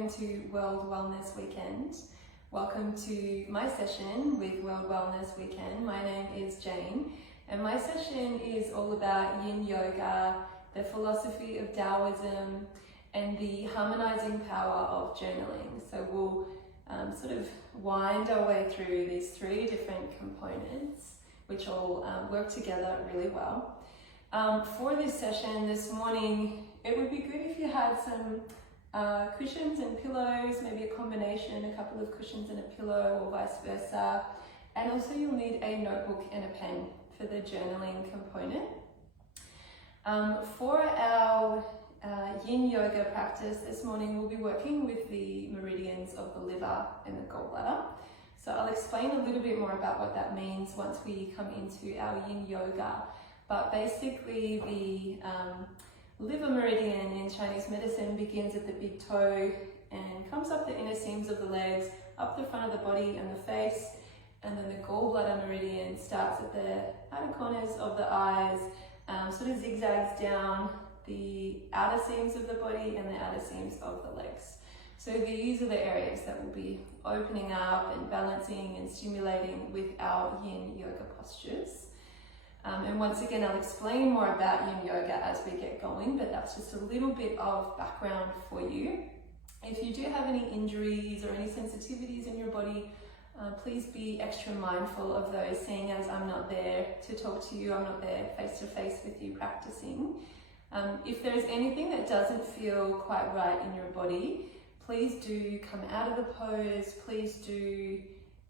welcome to World Wellness Weekend. Welcome to my session with World Wellness Weekend. My name is Jane, and my session is all about Yin Yoga, the philosophy of Daoism, and the harmonizing power of journaling. So we'll sort of wind our way through these three different components, which all work together really well. For this session this morning, it would be good if you had some cushions and pillows, maybe a combination, a couple of cushions and a pillow or vice versa. And also you'll need a notebook and a pen for the journaling component. For our Yin Yoga practice this morning, we'll be working with the meridians of the liver and the gallbladder. So I'll explain a little bit more about what that means once we come into our Yin Yoga. But basically the liver meridian in Chinese medicine begins at the big toe and comes up the inner seams of the legs, up the front of the body and the face, and then the gallbladder meridian starts at the outer corners of the eyes, sort of zigzags down the outer seams of the body and the outer seams of the legs. So these are the areas that we'll be opening up and balancing and stimulating with our Yin Yoga postures. And once again, I'll explain more about Yin Yoga as we get going, but that's just a little bit of background for you. If you do have any injuries or any sensitivities in your body, please be extra mindful of those, seeing as I'm not there to talk to you, I'm not there face to face with you practicing. If there's anything that doesn't feel quite right in your body, please do come out of the pose, please do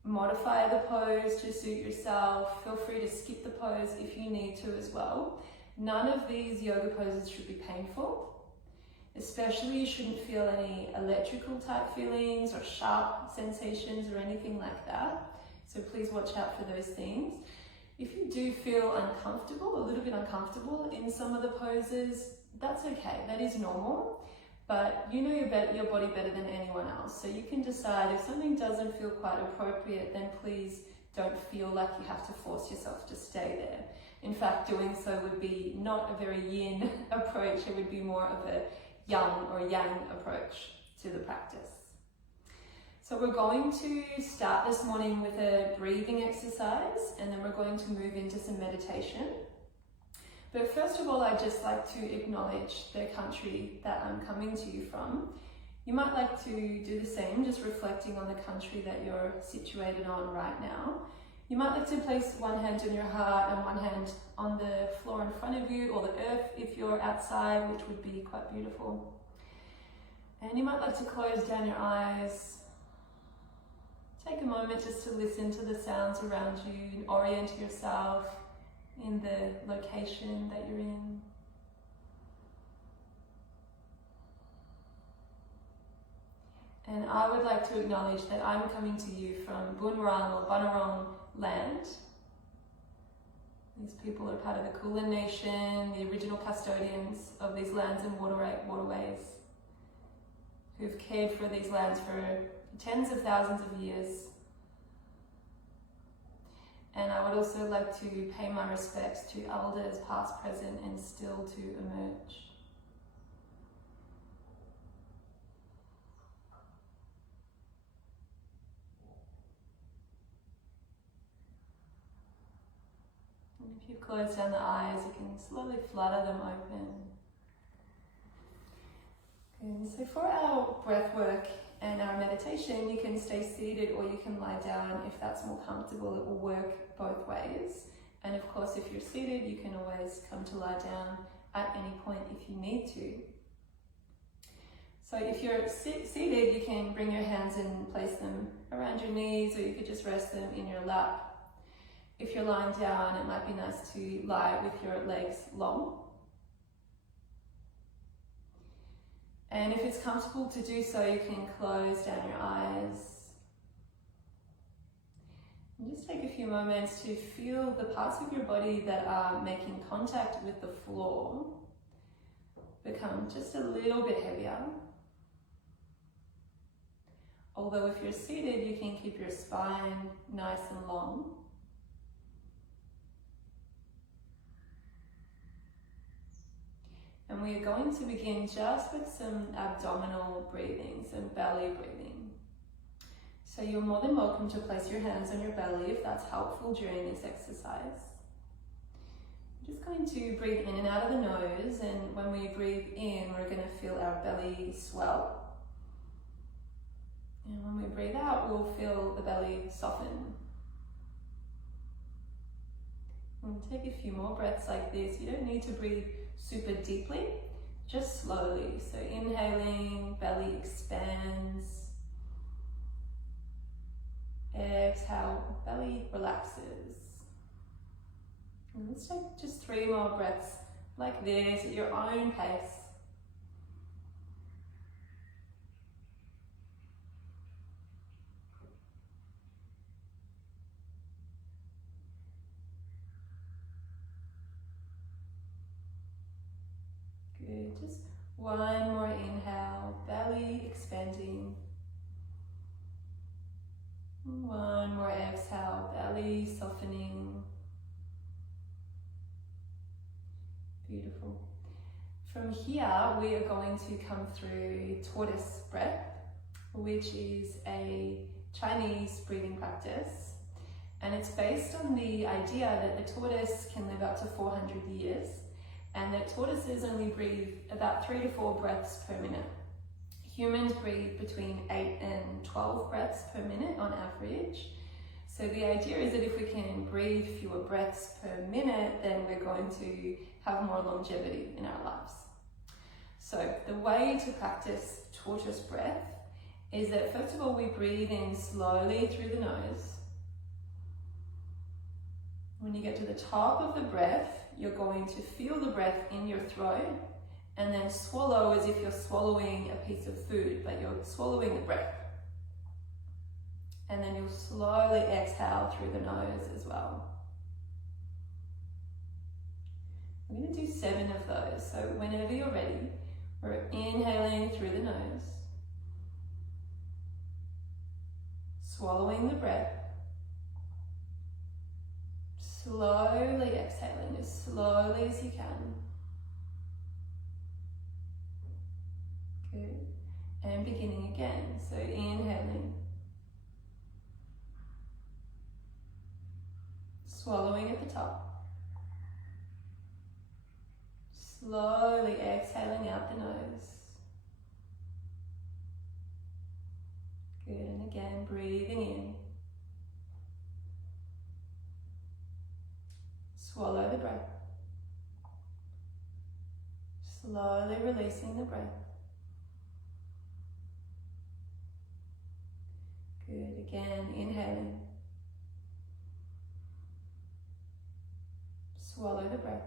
modify the pose to suit yourself. Feel free to skip the pose if you need to as well. None of these yoga poses should be painful. Especially you shouldn't feel any electrical type feelings or sharp sensations or anything like that. So please watch out for those things. If you do feel uncomfortable, a little bit uncomfortable in some of the poses, that's okay, that is normal. But you know your body better than anyone else. So you can decide if something doesn't feel quite appropriate, then please don't feel like you have to force yourself to stay there. In fact, doing so would be not a very yin approach. It would be more of a yang or yang approach to the practice. So we're going to start this morning with a breathing exercise, and then we're going to move into some meditation. But first of all, I'd just like to acknowledge the country that I'm coming to you from. You might like to do the same, just reflecting on the country that you're situated on right now. You might like to place one hand on your heart and one hand on the floor in front of you, or the earth if you're outside, which would be quite beautiful. And you might like to close down your eyes. Take a moment just to listen to the sounds around you and orient yourself in the location that you're in. And I would like to acknowledge that I'm coming to you from Bunurong or Bunurong land. These people are part of the Kulin Nation, the original custodians of these lands and waterways, who've cared for these lands for tens of thousands of years. And I would also like to pay my respects to elders past, present, and still to emerge. And if you've closed down the eyes, you can slowly flutter them open. And so for our breath work and our meditation, you can stay seated or you can lie down if that's more comfortable. It will work both ways. And of course, if you're seated, you can always come to lie down at any point if you need to. So if you're seated, you can bring your hands and place them around your knees, or you could just rest them in your lap. If you're lying down, it might be nice to lie with your legs long. And if it's comfortable to do so, you can close down your eyes. And just take a few moments to feel the parts of your body that are making contact with the floor become just a little bit heavier. Although if you're seated, you can keep your spine nice and long. And we are going to begin just with some abdominal breathing. So some belly breathing. So you're more than welcome to place your hands on your belly if that's helpful during this exercise. We're just going to breathe in and out of the nose, and when we breathe in, we're going to feel our belly swell. And when we breathe out, we'll feel the belly soften. We'll take a few more breaths like this. You don't need to breathe super deeply, just slowly. So inhaling, belly expands. Exhale, belly relaxes. And let's take just 3 more breaths like this at your own pace. Good, just one more inhale, belly expanding. One more exhale, belly softening. Beautiful. From here, we are going to come through Tortoise breath, which is a Chinese breathing practice. And it's based on the idea that the tortoise can live up to 400 years, and that tortoises only breathe about 3 to 4 breaths per minute. Humans breathe between 8 and 12 breaths per minute on average. So the idea is that if we can breathe fewer breaths per minute, then we're going to have more longevity in our lives. So the way to practice tortoise breath is that first of all, we breathe in slowly through the nose. When you get to the top of the breath, you're going to feel the breath in your throat and then swallow as if you're swallowing a piece of food, but you're swallowing the breath. And then you'll slowly exhale through the nose as well. We're going to do 7 of those. So whenever you're ready, we're inhaling through the nose, swallowing the breath, slowly exhaling as slowly as you can. Good. And beginning again. So inhaling, swallowing at the top, slowly exhaling out the nose. Good. And again, breathing in. Swallow the breath. Slowly releasing the breath. Good. Again, inhaling. Swallow the breath.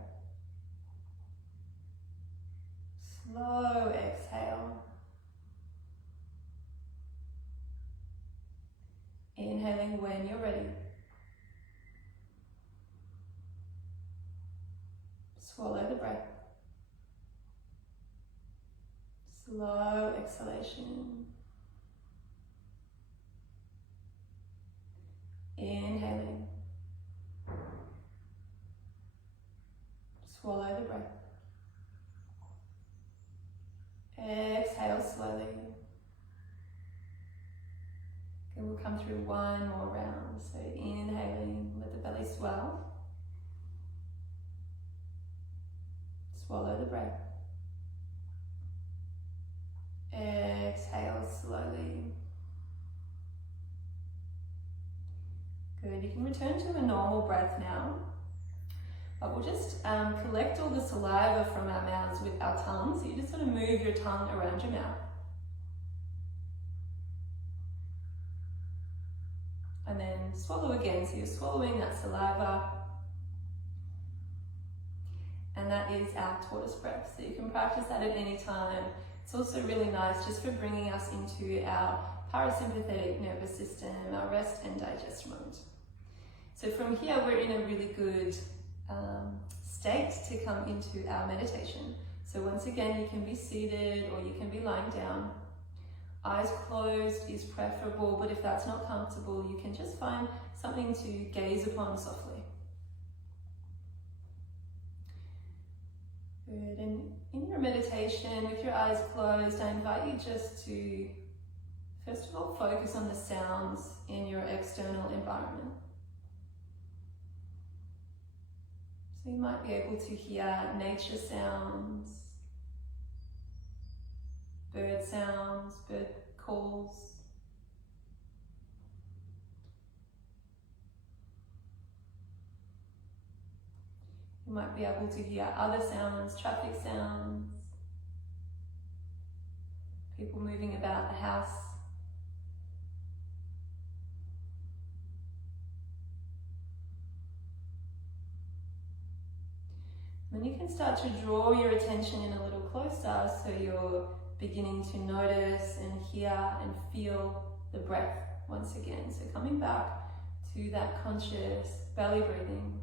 Slow exhale. Inhaling when you're ready. Swallow the breath. Slow exhalation. Inhaling. Swallow the breath. Exhale slowly. And we'll come through one more round. So inhaling, let the belly swell. Swallow the breath. Exhale slowly. Good. You can return to a normal breath now. But we'll just collect all the saliva from our mouths with our tongue. So you just sort of move your tongue around your mouth. And then swallow again. So you're swallowing that saliva. And that is our tortoise breath. So you can practice that at any time. It's also really nice just for bringing us into our parasympathetic nervous system, our rest and digest mode. So from here, we're in a really good state to come into our meditation. So once again, you can be seated or you can be lying down. Eyes closed is preferable, but if that's not comfortable, you can just find something to gaze upon softly. Good. And in your meditation, with your eyes closed, I invite you just to First of all, focus on the sounds in your external environment. So you might be able to hear nature sounds, bird calls. You might be able to hear other sounds, traffic sounds, people moving about the house. Then you can start to draw your attention in a little closer, so you're beginning to notice and hear and feel the breath once again. So coming back to that conscious belly breathing.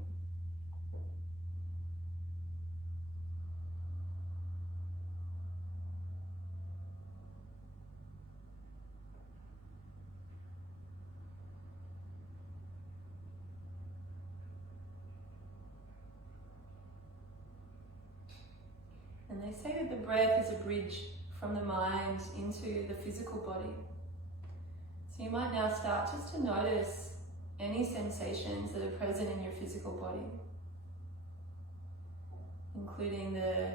And they say that the breath is a bridge from the mind into the physical body. So you might now start just to notice any sensations that are present in your physical body, including the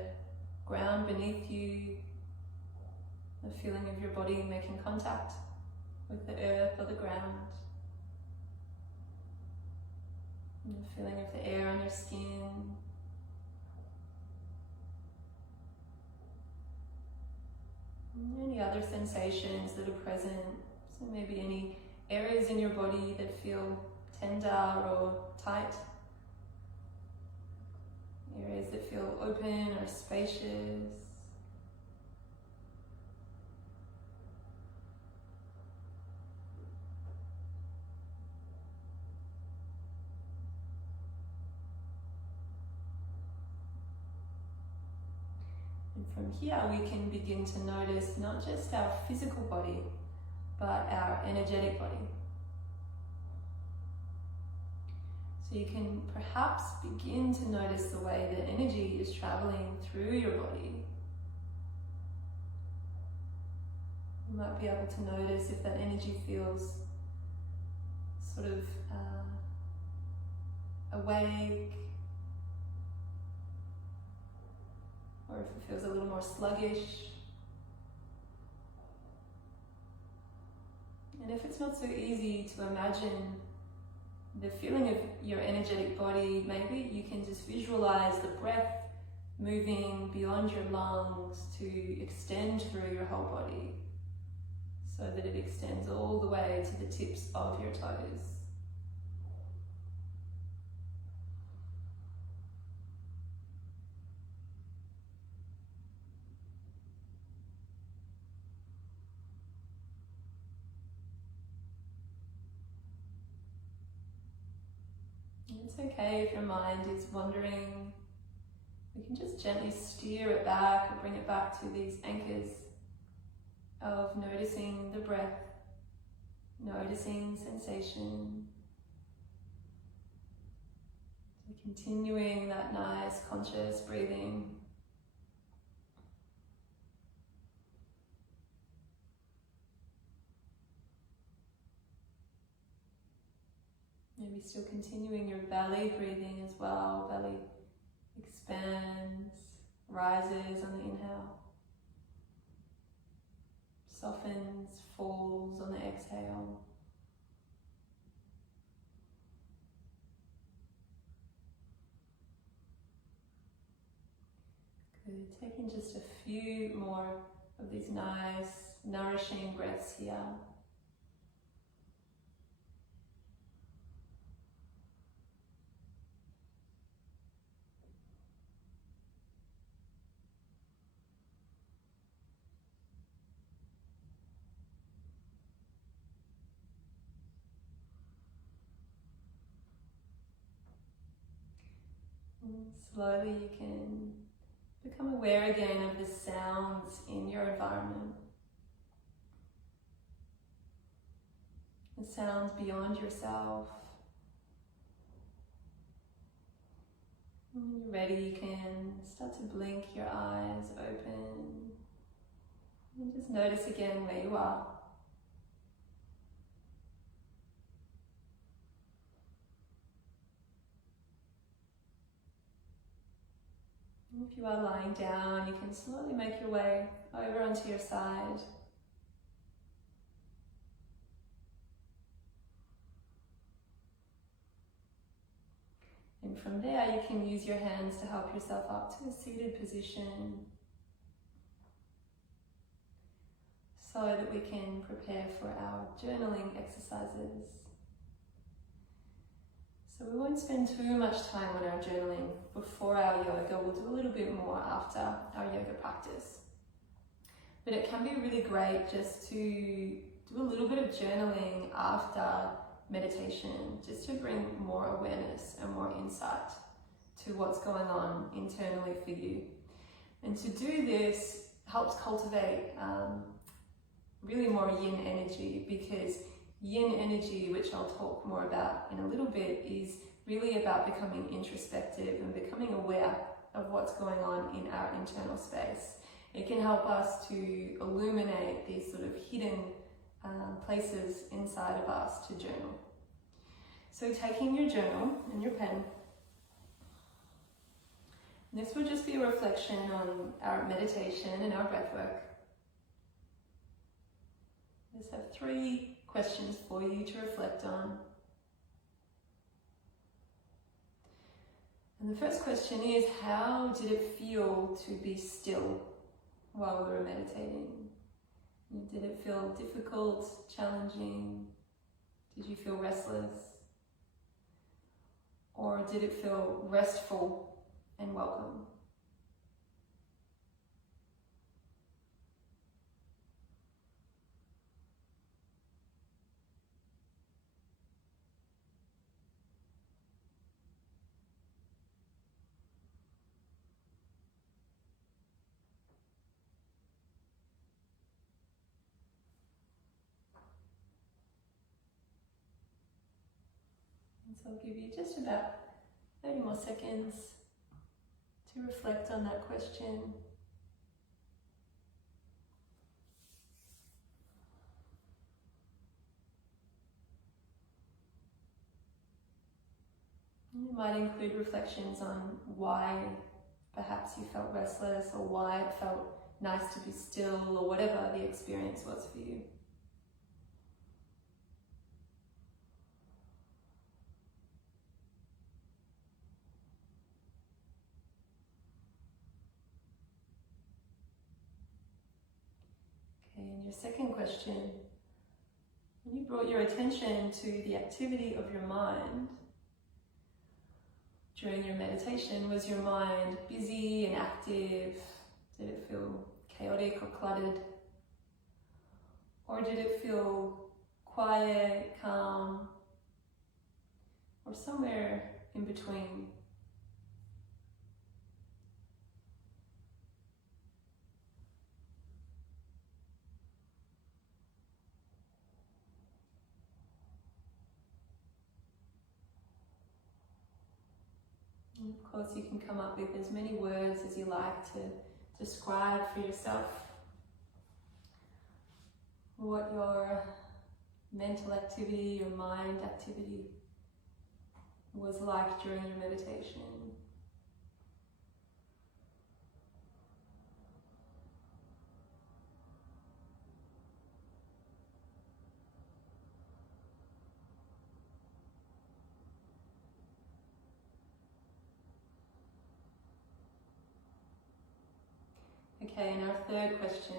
ground beneath you, the feeling of your body making contact with the earth or the ground, and the feeling of the air on your skin. Any other sensations that are present, so maybe any areas in your body that feel tender or tight, areas that feel open or spacious. From here we can begin to notice not just our physical body, but our energetic body. So you can perhaps begin to notice the way that energy is traveling through your body. You might be able to notice if that energy feels sort of awake, or if it feels a little more sluggish. And if it's not so easy to imagine the feeling of your energetic body, maybe you can just visualize the breath moving beyond your lungs to extend through your whole body, so that it extends all the way to the tips of your toes. It's okay if your mind is wandering. We can just gently steer it back and bring it back to these anchors of noticing the breath, noticing sensation. So continuing that nice conscious breathing. Maybe still continuing your belly breathing as well. Belly expands, rises on the inhale, softens, falls on the exhale. Good. Taking just a few more of these nice, nourishing breaths here. Slowly you can become aware again of the sounds in your environment. The sounds beyond yourself. And when you're ready, you can start to blink your eyes open. And just notice again where you are. If you are lying down, you can slowly make your way over onto your side. And from there, you can use your hands to help yourself up to a seated position so that we can prepare for our journaling exercises. So we won't spend too much time on our journaling before our yoga. We'll do a little bit more after our yoga practice. But it can be really great just to do a little bit of journaling after meditation, just to bring more awareness and more insight to what's going on internally for you. And to do this helps cultivate really more yin energy, because yin energy, which I'll talk more about in a little bit, is really about becoming introspective and becoming aware of what's going on in our internal space. It can help us to illuminate these sort of hidden places inside of us to journal. So taking your journal and your pen, this will just be a reflection on our meditation and our breath work. Just have 3 questions for you to reflect on. And the first question is, how did it feel to be still while we were meditating? Did it feel difficult, challenging? Did you feel restless? Or did it feel restful and welcome? So I'll give you just about 30 more seconds to reflect on that question. You might include reflections on why perhaps you felt restless, or why it felt nice to be still, or whatever the experience was for you. And your second question, when you brought your attention to the activity of your mind during your meditation, was your mind busy and active? Did it feel chaotic or cluttered? Or did it feel quiet, calm, or somewhere in between? And of course, you can come up with as many words as you like to describe for yourself what your mental activity, your mind activity was like during your meditation. Okay, and our third question.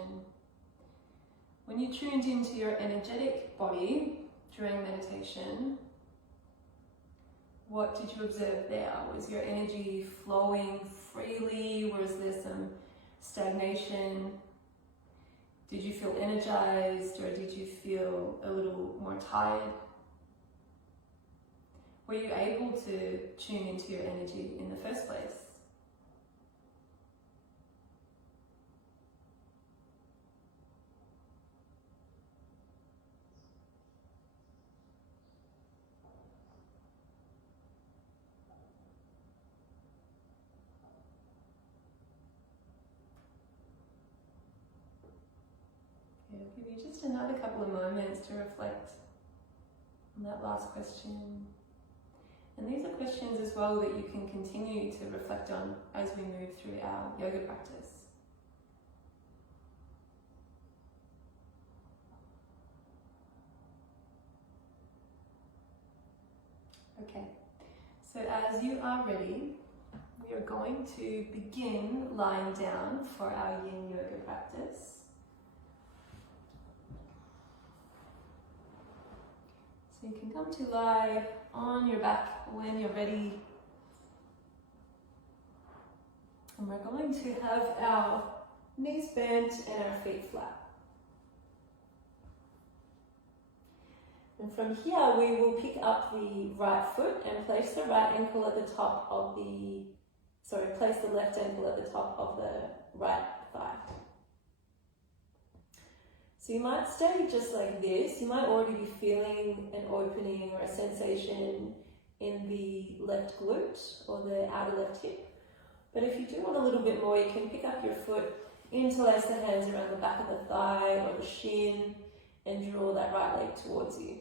When you tuned into your energetic body during meditation, what did you observe there? Was your energy flowing freely? Was there some stagnation? Did you feel energized, or did you feel a little more tired? Were you able to tune into your energy in the first place? I'll give you just another couple of moments to reflect on that last question. And these are questions as well that you can continue to reflect on as we move through our yoga practice. Okay, so as you are ready, we are going to begin lying down for our Yin Yoga practice. So you can come to lie on your back when you're ready. And we're going to have our knees bent and our feet flat. And from here we will pick up the right foot and place the right ankle at the top of place the left ankle at the top of the right thigh. So you might stay just like this. You might already be feeling an opening or a sensation in the left glute or the outer left hip. But if you do want a little bit more, you can pick up your foot, interlace the hands around the back of the thigh or the shin and draw that right leg towards you.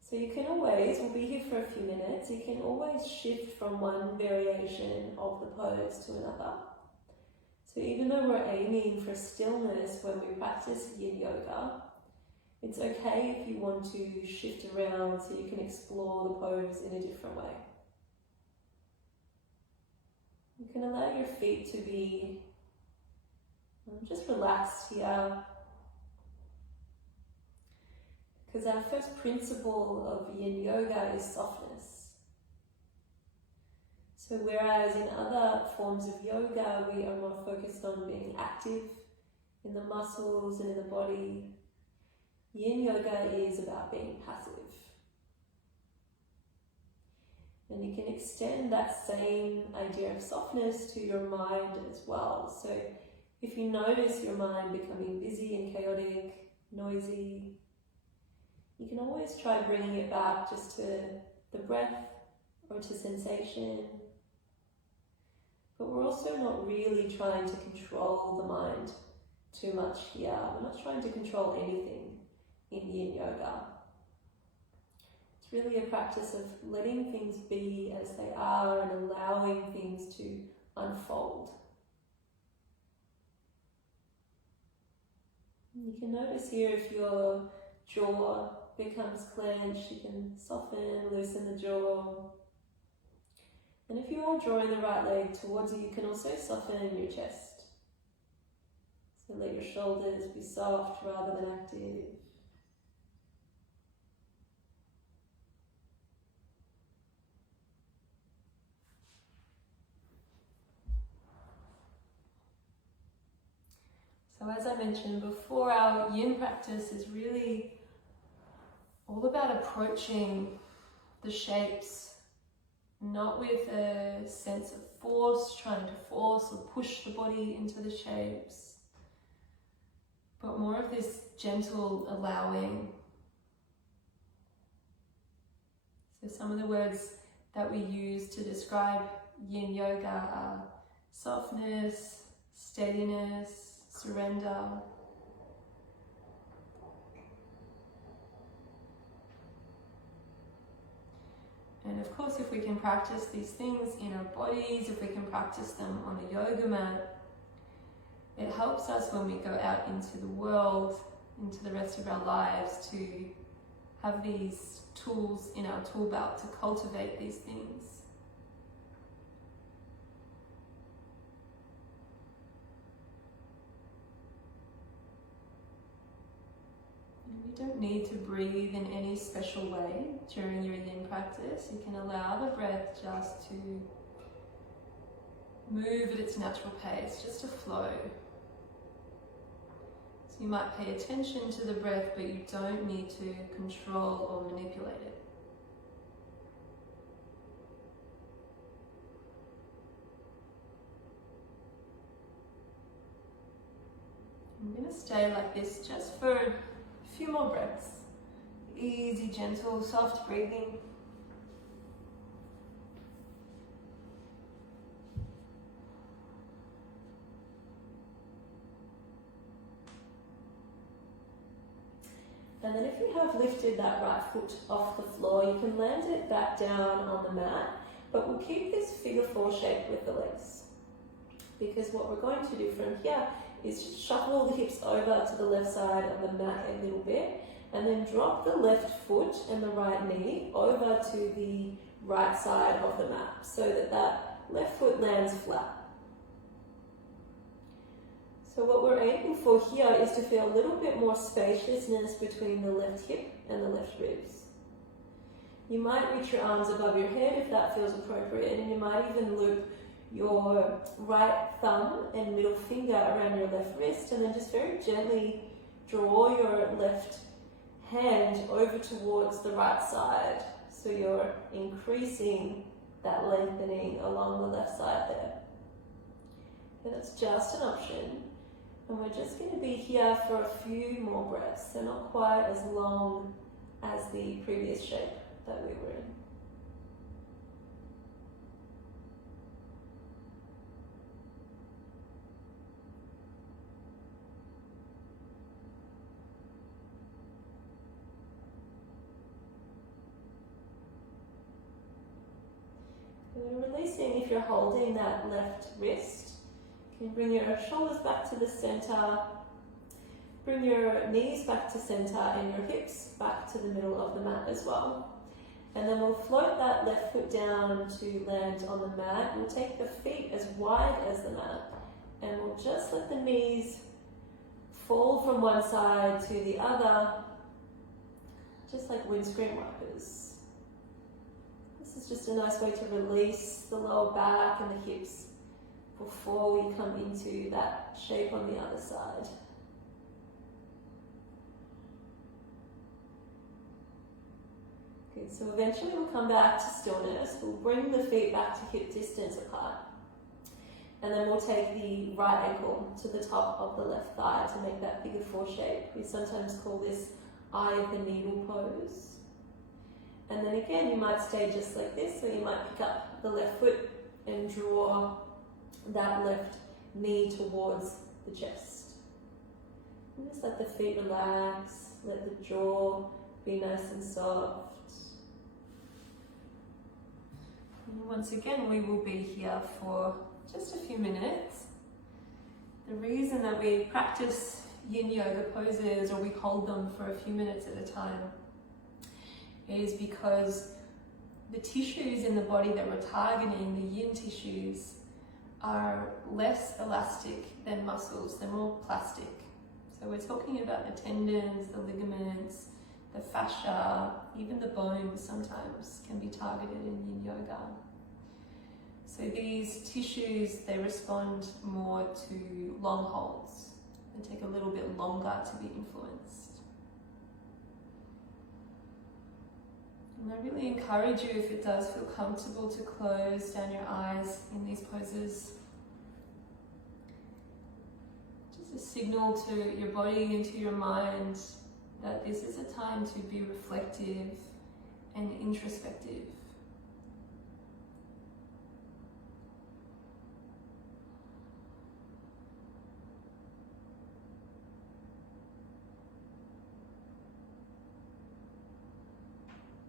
So you can always, we'll be here for a few minutes, you can always shift from one variation of the pose to another. So even though we're aiming for stillness when we practice Yin Yoga, it's okay if you want to shift around so you can explore the pose in a different way. You can allow your feet to be just relaxed here. Because our first principle of Yin Yoga is softness. So whereas in other forms of yoga we are more focused on being active in the muscles and in the body, Yin Yoga is about being passive. And you can extend that same idea of softness to your mind as well. So if you notice your mind becoming busy and chaotic, noisy, you can always try bringing it back just to the breath or to sensation. But we're also not really trying to control the mind too much here. We're not trying to control anything in Yin Yoga. It's really a practice of letting things be as they are and allowing things to unfold. You can notice here if your jaw becomes clenched, you can soften, loosen the jaw. And if you are drawing the right leg towards you, you can also soften your chest. So let your shoulders be soft rather than active. So as I mentioned before, our Yin practice is really all about approaching the shapes, not with a sense of force, trying to force or push the body into the shapes, but more of this gentle allowing. So some of the words that we use to describe Yin Yoga are softness, steadiness, surrender. And of course, if we can practice these things in our bodies, if we can practice them on the yoga mat, it helps us when we go out into the world, into the rest of our lives, to have these tools in our tool belt to cultivate these things. You don't need to breathe in any special way during your Yin practice. You can allow the breath just to move at its natural pace, just to flow. So you might pay attention to the breath, but you don't need to control or manipulate it. I'm going to stay like this just for a few more breaths. Easy, gentle, soft breathing. And then if you have lifted that right foot off the floor, you can land it back down on the mat, but we'll keep this figure 4 shape with the legs. Because what we're going to do from here is just shuffle the hips over to the left side of the mat a little bit, and then drop the left foot and the right knee over to the right side of the mat, so that that left foot lands flat. So what we're aiming for here is to feel a little bit more spaciousness between the left hip and the left ribs. You might reach your arms above your head if that feels appropriate, and you might even loop your right thumb and middle finger around your left wrist, and then just very gently draw your left hand over towards the right side. So you're increasing that lengthening along the left side there. And it's just an option. And we're just going to be here for a few more breaths. They're not quite as long as the previous shape that we were in. And releasing, if you're holding that left wrist, you can bring your shoulders back to the center, bring your knees back to center and your hips back to the middle of the mat as well. And then we'll float that left foot down to land on the mat. We'll take the feet as wide as the mat, and we'll just let the knees fall from one side to the other, just like windscreen wipers. This is just a nice way to release the lower back and the hips before we come into that shape on the other side. Good, so eventually we'll come back to stillness. We'll bring the feet back to hip distance apart. And then we'll take the right ankle to the top of the left thigh to make that figure 4 shape. We sometimes call this eye of the needle pose. And then again, you might stay just like this, so you might pick up the left foot and draw that left knee towards the chest. And just let the feet relax, let the jaw be nice and soft. And once again, we will be here for just a few minutes. The reason that we practice Yin Yoga poses, or we hold them for a few minutes at a time, is because the tissues in the body that we're targeting, the yin tissues, are less elastic than muscles. They're more plastic. So we're talking about the tendons, the ligaments, the fascia, even the bones sometimes can be targeted in Yin Yoga. So these tissues, they respond more to long holds. They take a little bit longer to be influenced. And I really encourage you, if it does feel comfortable, to close down your eyes in these poses. Just a signal to your body and to your mind that this is a time to be reflective and introspective.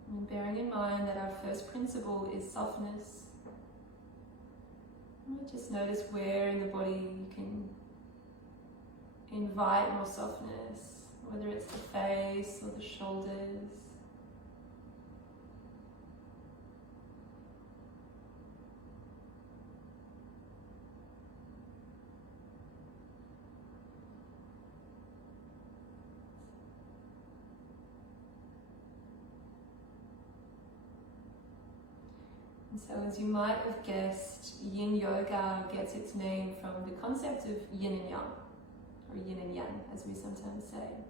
And bearing in mind that our first principle is softness, just notice where in the body you can invite more softness, whether it's the face or the shoulders. And so, as you might have guessed, Yin Yoga gets its name from the concept of yin and yang, or yin and yang, as we sometimes say.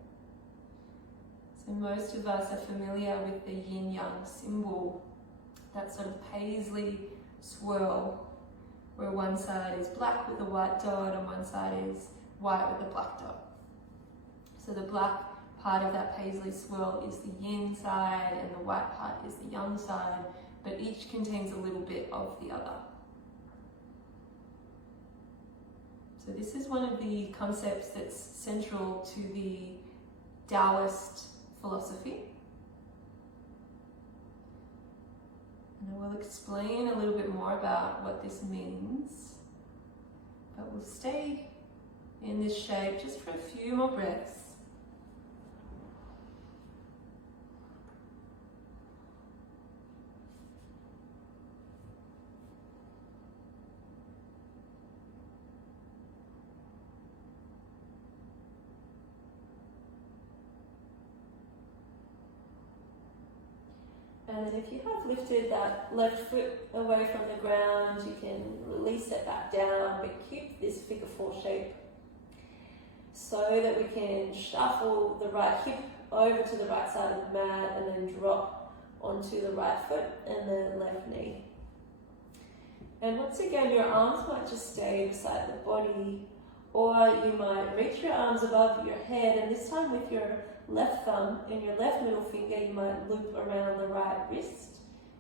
So most of us are familiar with the yin-yang symbol, that sort of paisley swirl, where one side is black with a white dot and one side is white with a black dot. So the black part of that paisley swirl is the yin side and the white part is the yang side, but each contains a little bit of the other. So this is one of the concepts that's central to the Taoist philosophy. And I will explain a little bit more about what this means, but we'll stay in this shape just for a few more breaths. And then if you have lifted that left foot away from the ground, you can release it back down, but keep this figure four shape so that we can shuffle the right hip over to the right side of the mat and then drop onto the right foot and the left knee. And once again, your arms might just stay beside the body, or you might reach your arms above your head, and this time with your left thumb and your left middle finger, you might loop around the right wrist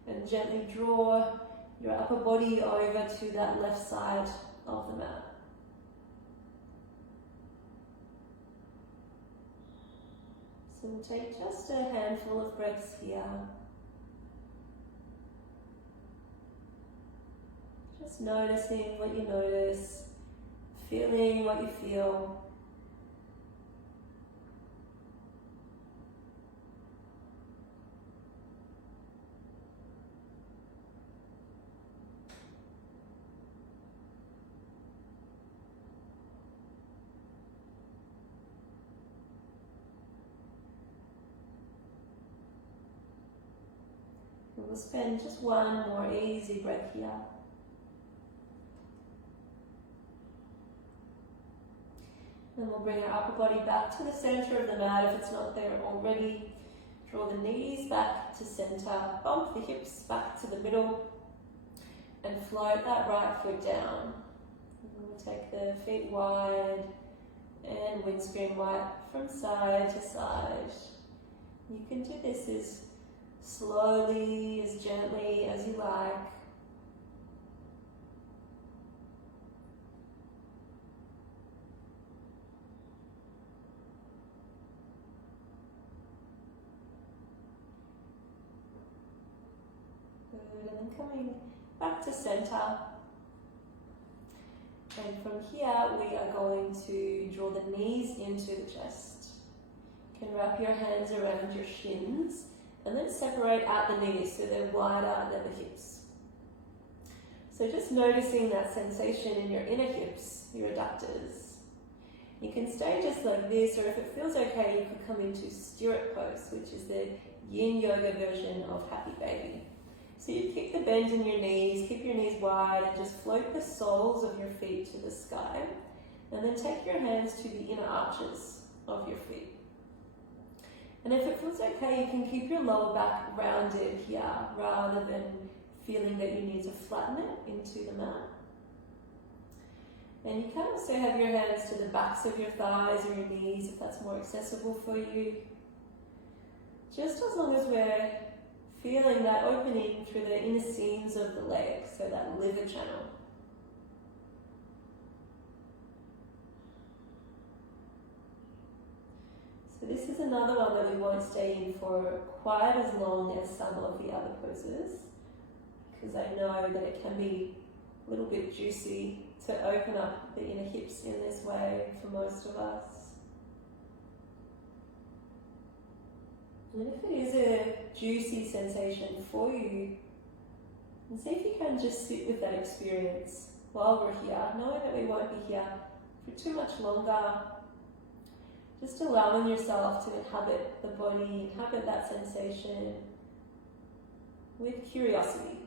and gently draw your upper body over to that left side of the mat. So we'll take just a handful of breaths here. Just noticing what you notice, feeling what you feel. We'll spend just one more easy breath here. Then we'll bring our upper body back to the center of the mat if it's not there already. Draw the knees back to center, bump the hips back to the middle, and float that right foot down. And we'll take the feet wide and windscreen wide from side to side. You can do this as slowly, as gently as you like. Good, and then coming back to center. And from here, we are going to draw the knees into the chest. You can wrap your hands around your shins and then separate out the knees so they're wider than the hips. So just noticing that sensation in your inner hips, your adductors. You can stay just like this, or if it feels okay, you could come into stirrup pose, which is the Yin Yoga version of Happy Baby. So you keep the bend in your knees, keep your knees wide, and just float the soles of your feet to the sky. And then take your hands to the inner arches of your feet. And if it feels okay, you can keep your lower back rounded here rather than feeling that you need to flatten it into the mat. And you can also have your hands to the backs of your thighs or your knees if that's more accessible for you. Just as long as we're feeling that opening through the inner seams of the legs, so that liver channel. So this is another one that we won't stay in for quite as long as some of the other poses, because I know that it can be a little bit juicy to open up the inner hips in this way for most of us. And if it is a juicy sensation for you, and see if you can just sit with that experience while we're here, knowing that we won't be here for too much longer. Just allowing yourself to inhabit the body, inhabit that sensation with curiosity.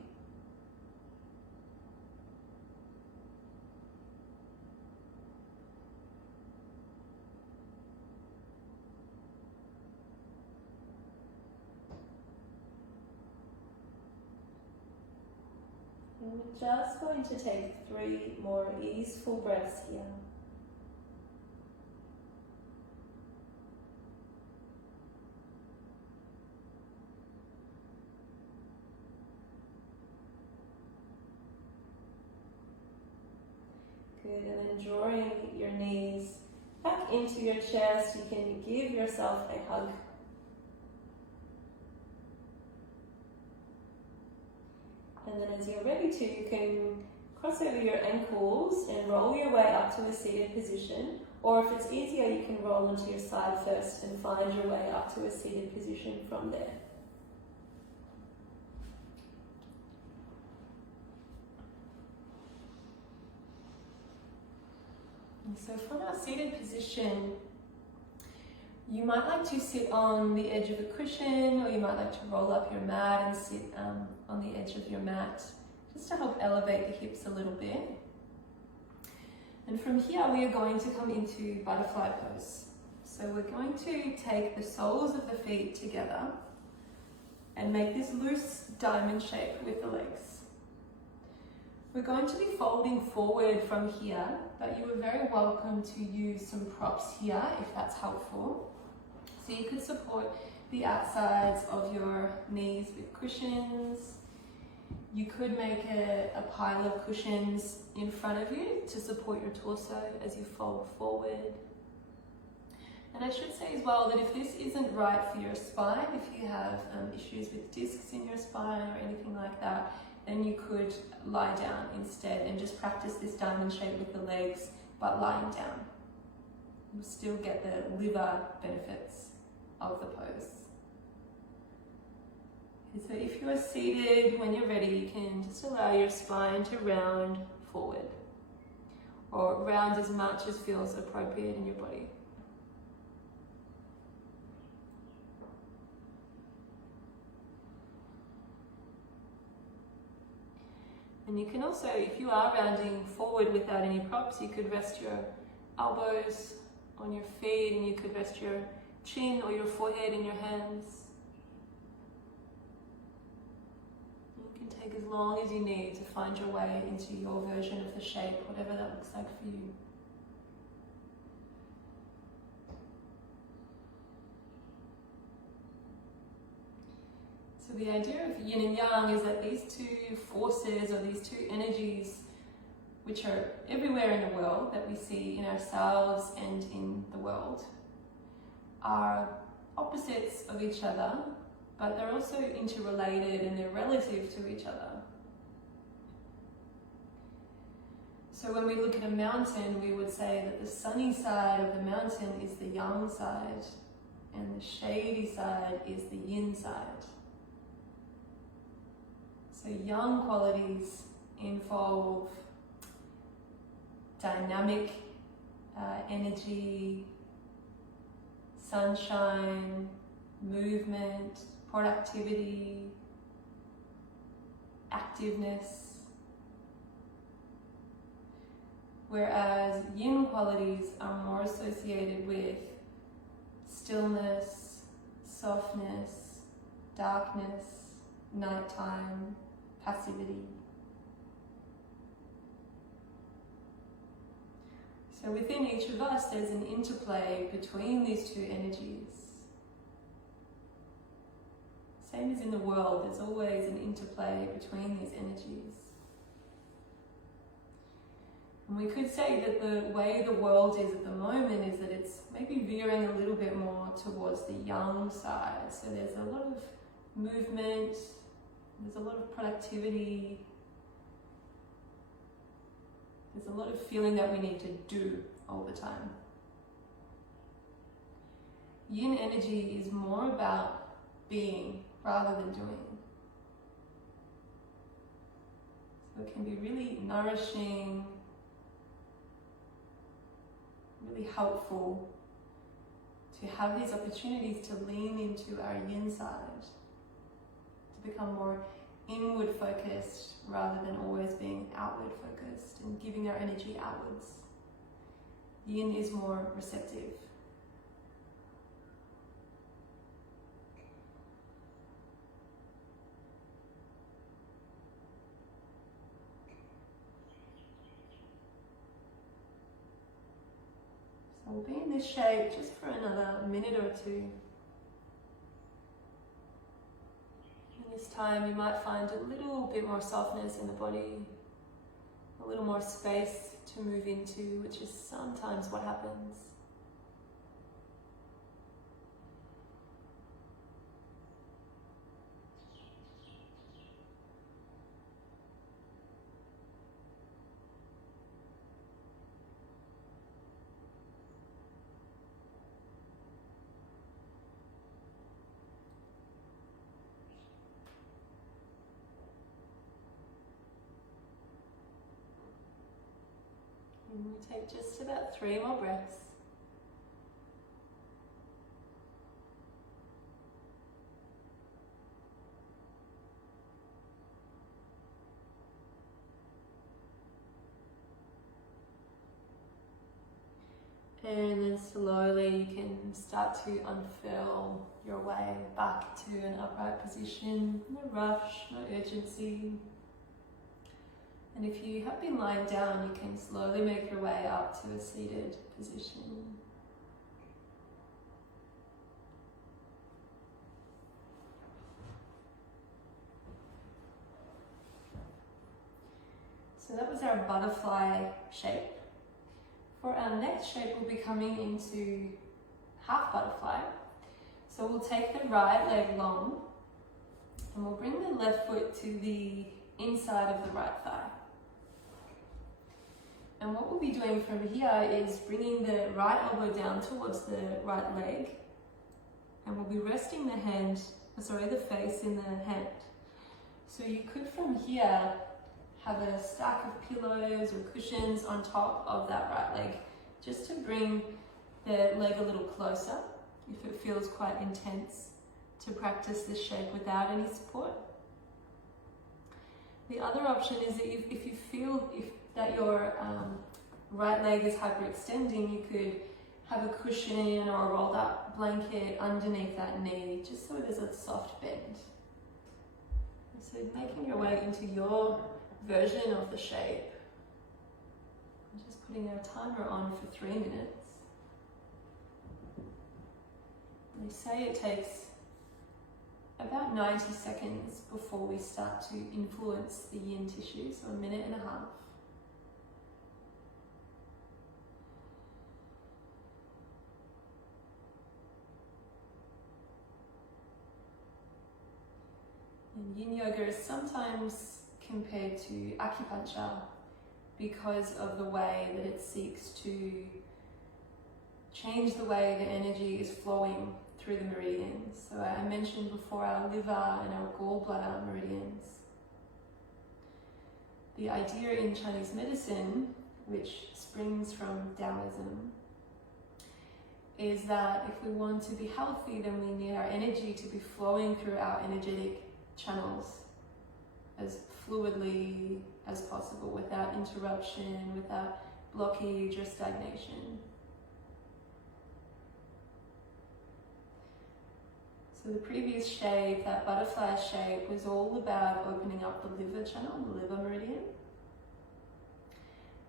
And we're just going to take 3 more easeful breaths here. Good, and then drawing your knees back into your chest, you can give yourself a hug. And then as you're ready to, you can cross over your ankles and roll your way up to a seated position. Or if it's easier, you can roll onto your side first and find your way up to a seated position from there. And so from our seated position, you might like to sit on the edge of a cushion, or you might like to roll up your mat and sit on the edge of your mat, just to help elevate the hips a little bit. And from here, we are going to come into butterfly pose. So we're going to take the soles of the feet together and make this loose diamond shape with the legs. We're going to be folding forward from here, but you are very welcome to use some props here if that's helpful. So you could support the outsides of your knees with cushions. You could make a pile of cushions in front of you to support your torso as you fold forward. And I should say as well that if this isn't right for your spine, if you have issues with discs in your spine or anything like that, then you could lie down instead and just practice this diamond shape with the legs, but lying down. You'll still get the liver benefits of the pose. So if you are seated, when you're ready, you can just allow your spine to round forward, or round as much as feels appropriate in your body. And you can also, if you are rounding forward without any props, you could rest your elbows on your feet, and you could rest your chin or your forehead in your hands. Take as long as you need to find your way into your version of the shape, whatever that looks like for you. So the idea of yin and yang is that these two forces, or these two energies, which are everywhere in the world, that we see in ourselves and in the world, are opposites of each other, but they're also interrelated and they're relative to each other. So when we look at a mountain, we would say that the sunny side of the mountain is the yang side, and the shady side is the yin side. So yang qualities involve dynamic energy, sunshine, movement, productivity, activeness. Whereas yin qualities are more associated with stillness, softness, darkness, nighttime, passivity. So within each of us, there's an interplay between these two energies. Same as in the world, there's always an interplay between these energies. And we could say that the way the world is at the moment is that it's maybe veering a little bit more towards the yang side. So there's a lot of movement, there's a lot of productivity, there's a lot of feeling that we need to do all the time. Yin energy is more about being rather than doing. So it can be really nourishing, really helpful to have these opportunities to lean into our yin side, to become more inward focused rather than always being outward focused and giving our energy outwards. Yin is more receptive. So we'll be in this shape just for another minute or two. This time you might find a little bit more softness in the body, a little more space to move into, which is sometimes what happens. we'll take just about 3 more breaths. And then slowly you can start to unfurl your way back to an upright position. No rush, no urgency. And if you have been lying down, you can slowly make your way up to a seated position. So that was our butterfly shape. For our next shape, we'll be coming into half butterfly. So we'll take the right leg long and we'll bring the left foot to the inside of the right thigh. And what we'll be doing from here is bringing the right elbow down towards the right leg, and we'll be resting the face in the hand. So you could from here have a stack of pillows or cushions on top of that right leg, just to bring the leg a little closer if it feels quite intense to practice this shape without any support. The other option is that if you feel that your right leg is hyperextending, you could have a cushion or a rolled up blanket underneath that knee, just so there's a soft bend. So making your way into your version of the shape. I'm just putting our timer on for 3 minutes. They say it takes about 90 seconds before we start to influence the yin tissue, so 1.5 minutes. And yin yoga is sometimes compared to acupuncture because of the way that it seeks to change the way the energy is flowing through the meridians. So I mentioned before our liver and our gallbladder meridians. The idea in Chinese medicine, which springs from Daoism, is that if we want to be healthy, then we need our energy to be flowing through our energetic channels as fluidly as possible, without interruption, without blockage or stagnation. So the previous shape, that butterfly shape, was all about opening up the liver channel, the liver meridian.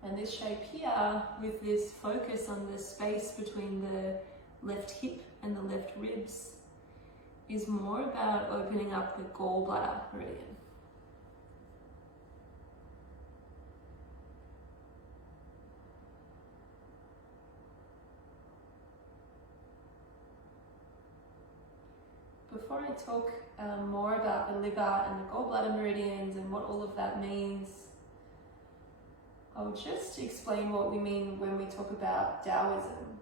And this shape here, with this focus on the space between the left hip and the left ribs, is more about opening up the gallbladder meridian. Before I talk more about the liver and the gallbladder meridians and what all of that means, I'll just explain what we mean when we talk about Daoism.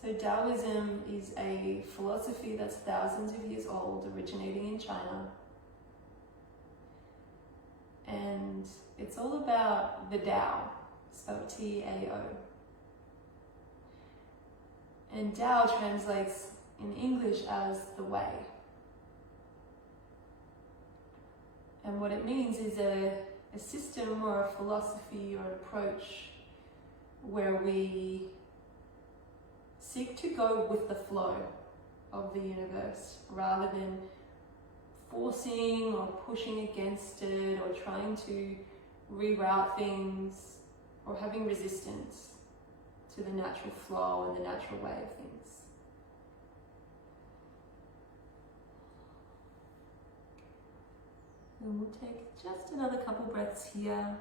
So Daoism is a philosophy that's thousands of years old, originating in China. And it's all about the Tao, spelled T-A-O. And Tao translates in English as the way. And what it means is a system or a philosophy or approach where we seek to go with the flow of the universe rather than forcing or pushing against it or trying to reroute things or having resistance to the natural flow and the natural way of things. And we'll take just another couple breaths here.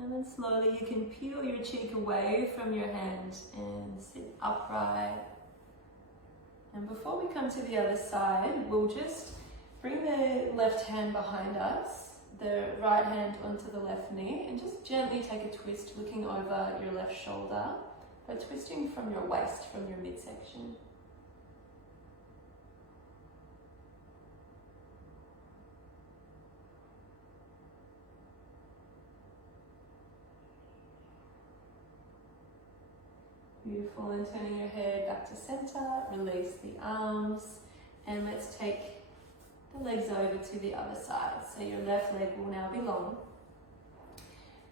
And then slowly you can peel your cheek away from your hand and sit upright. And before we come to the other side, we'll just bring the left hand behind us, the right hand onto the left knee, and just gently take a twist, looking over your left shoulder but twisting from your waist, from your midsection. Beautiful, and turning your head back to center, release the arms, and let's take the legs over to the other side. So your left leg will now be long.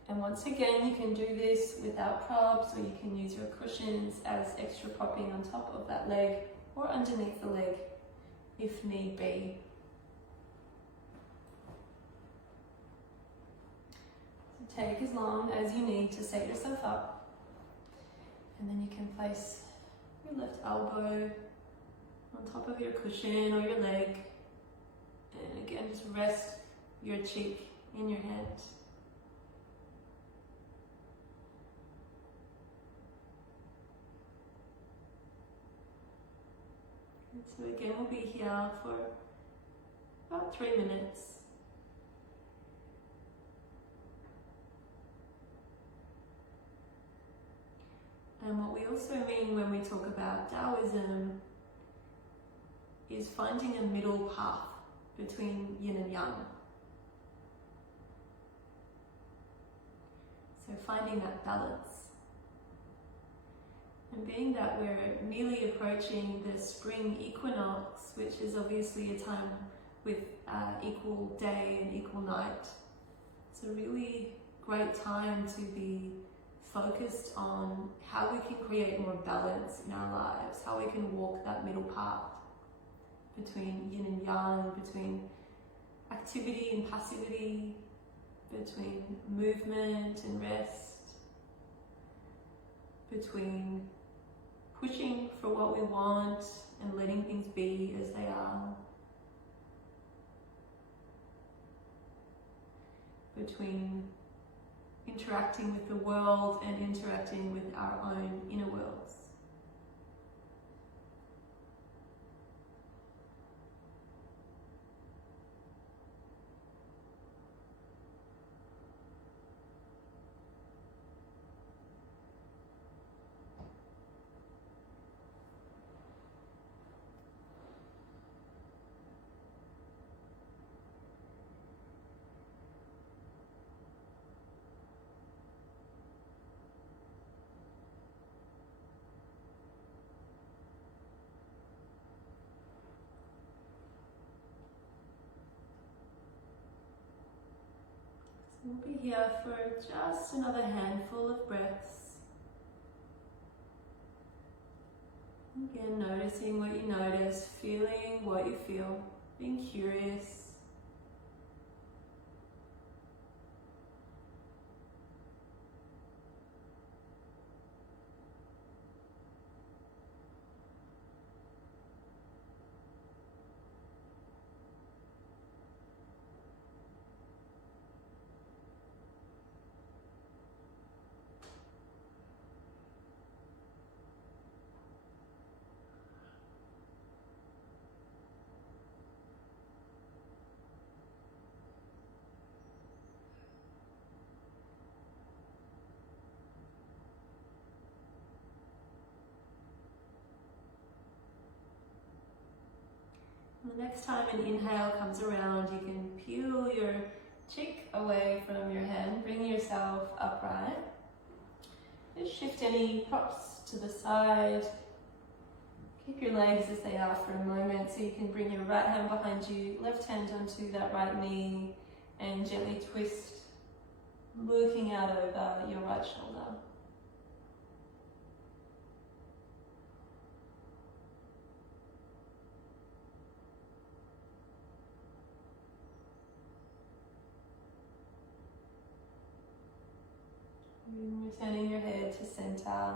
And once again, you can do this without props, or you can use your cushions as extra propping on top of that leg or underneath the leg if need be. So take as long as you need to set yourself up. And then you can place your left elbow on top of your cushion or your leg. And again, just rest your cheek in your hand. And so again, we'll be here for about 3 minutes. And what we also mean when we talk about Daoism is finding a middle path between yin and yang. So finding that balance. And being that we're nearly approaching the spring equinox, which is obviously a time with equal day and equal night, it's a really great time to be focused on how we can create more balance in our lives, how we can walk that middle path between yin and yang, between activity and passivity, between movement and rest, between pushing for what we want and letting things be as they are, between interacting with the world and interacting with our own inner worlds. We'll be here for just another handful of breaths. Again, noticing what you notice, feeling what you feel, being curious. The next time an inhale comes around, you can peel your cheek away from your hand, bring yourself upright. Just shift any props to the side. Keep your legs as they are for a moment, so you can bring your right hand behind you, left hand onto that right knee, and gently twist, looking out over your right shoulder. Returning your head to center.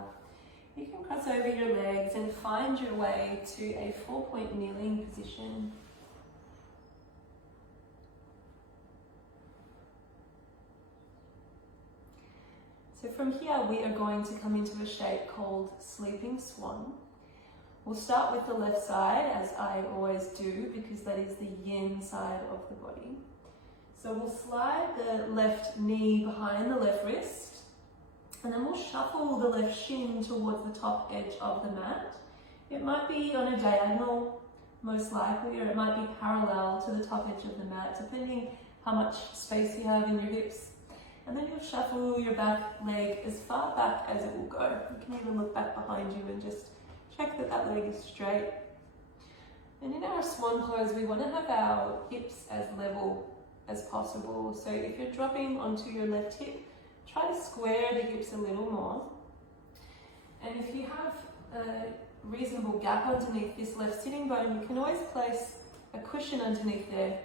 You can cross over your legs and find your way to a 4-point kneeling position. So from here we are going to come into a shape called Sleeping Swan. We'll start with the left side, as I always do, because that is the yin side of the body. So we'll slide the left knee behind the left wrist, And then we'll shuffle the left shin towards the top edge of the mat. It might be on a diagonal, most likely, or it might be parallel to the top edge of the mat, depending how much space you have in your hips. And then you'll shuffle your back leg as far back as it will go. You can even look back behind you and just check that that leg is straight. And in our swan pose, we want to have our hips as level as possible. So if you're dropping onto your left hip, try to square the hips a little more. And if you have a reasonable gap underneath this left sitting bone, you can always place a cushion underneath there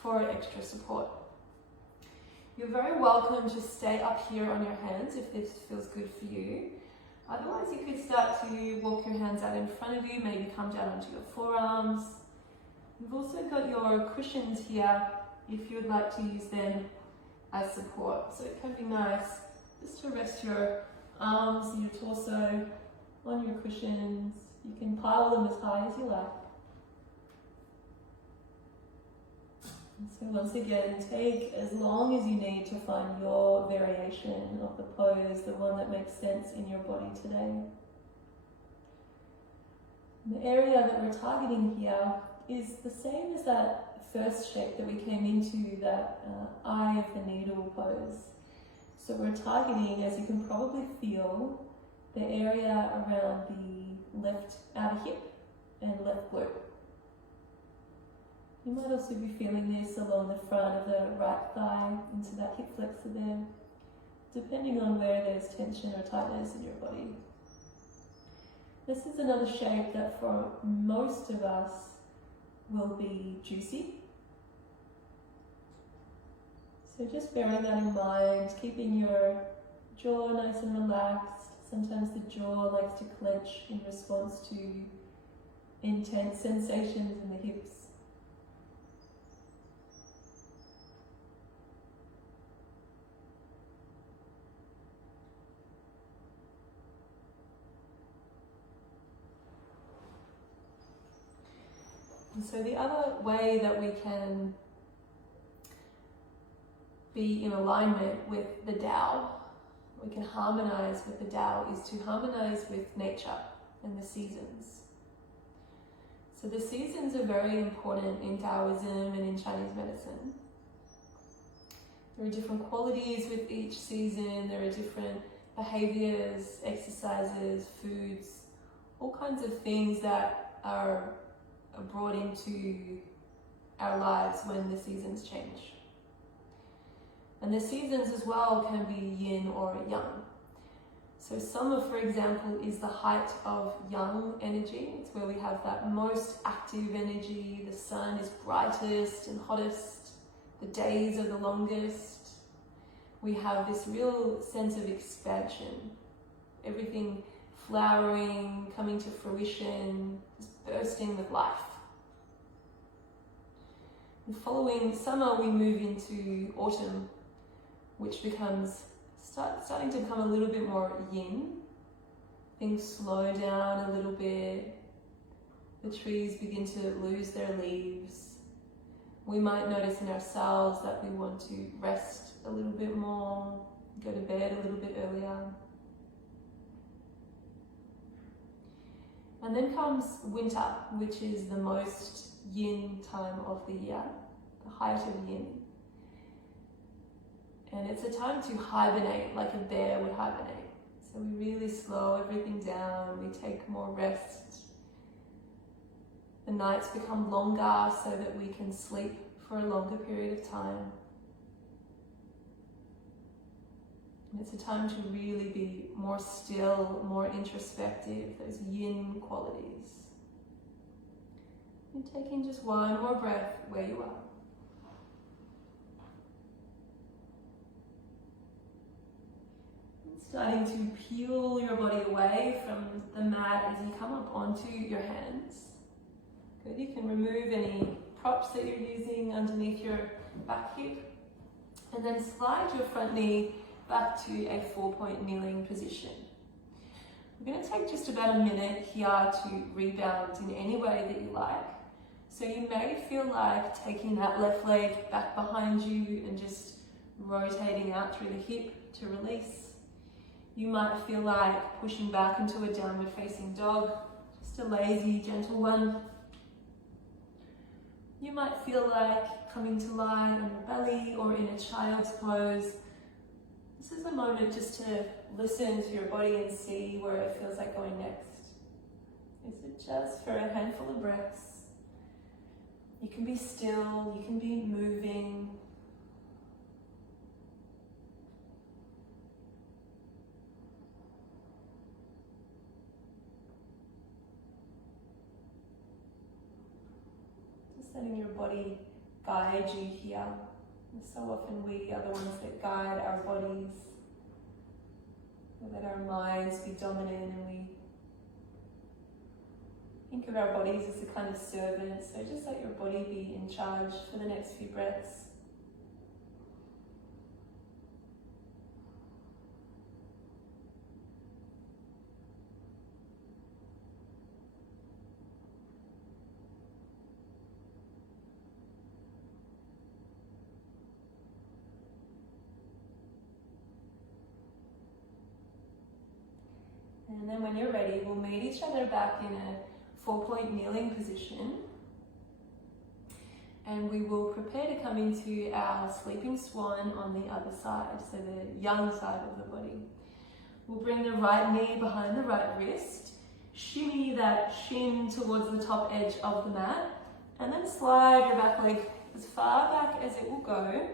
for extra support. You're very welcome to stay up here on your hands if this feels good for you. Otherwise, you could start to walk your hands out in front of you, maybe come down onto your forearms. You've also got your cushions here if you would like to use them as support. So it can be nice just to rest your arms and your torso on your cushions. You can pile them as high as you like. And so once again, take as long as you need to find your variation of the pose, the one that makes sense in your body today. The area that we're targeting here is the same as that first shape that we came into, that eye of the needle pose. So we're targeting, as you can probably feel, the area around the left outer hip and left glute. You might also be feeling this along the front of the right thigh into that hip flexor there, depending on where there's tension or tightness in your body. This is another shape that for most of us will be juicy. So just bearing that in mind, keeping your jaw nice and relaxed. Sometimes the jaw likes to clench in response to intense sensations in the hips. And so the other way that we can be in alignment with the Tao, we can harmonize with the Tao, is to harmonize with nature and the seasons. So the seasons are very important in Daoism and in Chinese medicine. There are different qualities with each season, there are different behaviors, exercises, foods, all kinds of things that are brought into our lives when the seasons change. And the seasons as well can be yin or yang. So summer, for example, is the height of yang energy. It's where we have that most active energy. The sun is brightest and hottest. The days are the longest. We have this real sense of expansion. Everything flowering, coming to fruition, just bursting with life. And following summer, we move into autumn, which becomes starting to become a little bit more yin. Things slow down a little bit. The trees begin to lose their leaves. We might notice in ourselves that we want to rest a little bit more, go to bed a little bit earlier. And then comes winter, which is the most yin time of the year, the height of yin. And it's a time to hibernate, like a bear would hibernate. So we really slow everything down, we take more rest. The nights become longer so that we can sleep for a longer period of time. And it's a time to really be more still, more introspective, those yin qualities. And taking just one more breath where you are. Starting to peel your body away from the mat as you come up onto your hands. Good, you can remove any props that you're using underneath your back hip. And then slide your front knee back to a 4-point kneeling position. We're going to take just about a minute here to rebound in any way that you like. So you may feel like taking that left leg back behind you and just rotating out through the hip to release. You might feel like pushing back into a downward facing dog, just a lazy, gentle one. You might feel like coming to lie on your belly or in a child's pose. This is a moment just to listen to your body and see where it feels like going next. Is it just for a handful of breaths? You can be still, you can be moving. Just letting your body guide you here. And so often we are the ones that guide our bodies. We let our minds be dominant and we think of our bodies as a kind of servant. So just let your body be in charge for the next few breaths. And then when you're ready, we'll meet each other back in a 4-point kneeling position. And we will prepare to come into our sleeping swan on the other side, so the young side of the body. We'll bring the right knee behind the right wrist, shimmy that shin towards the top edge of the mat, and then slide your back leg as far back as it will go.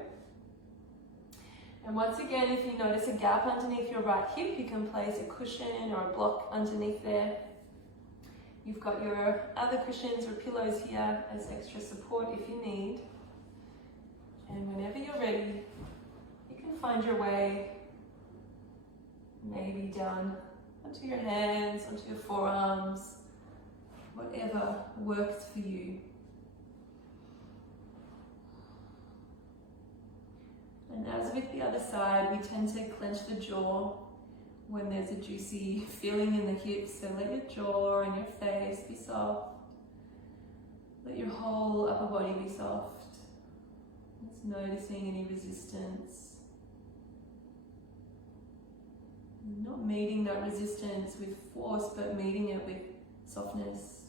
And once again, if you notice a gap underneath your right hip, you can place a cushion or a block underneath there. You've got your other cushions or pillows here as extra support if you need. And whenever you're ready, you can find your way maybe down onto your hands, onto your forearms, whatever works for you. And as with the other side, we tend to clench the jaw when there's a juicy feeling in the hips. So let your jaw and your face be soft. Let your whole upper body be soft. Just noticing any resistance. Not meeting that resistance with force, but meeting it with softness.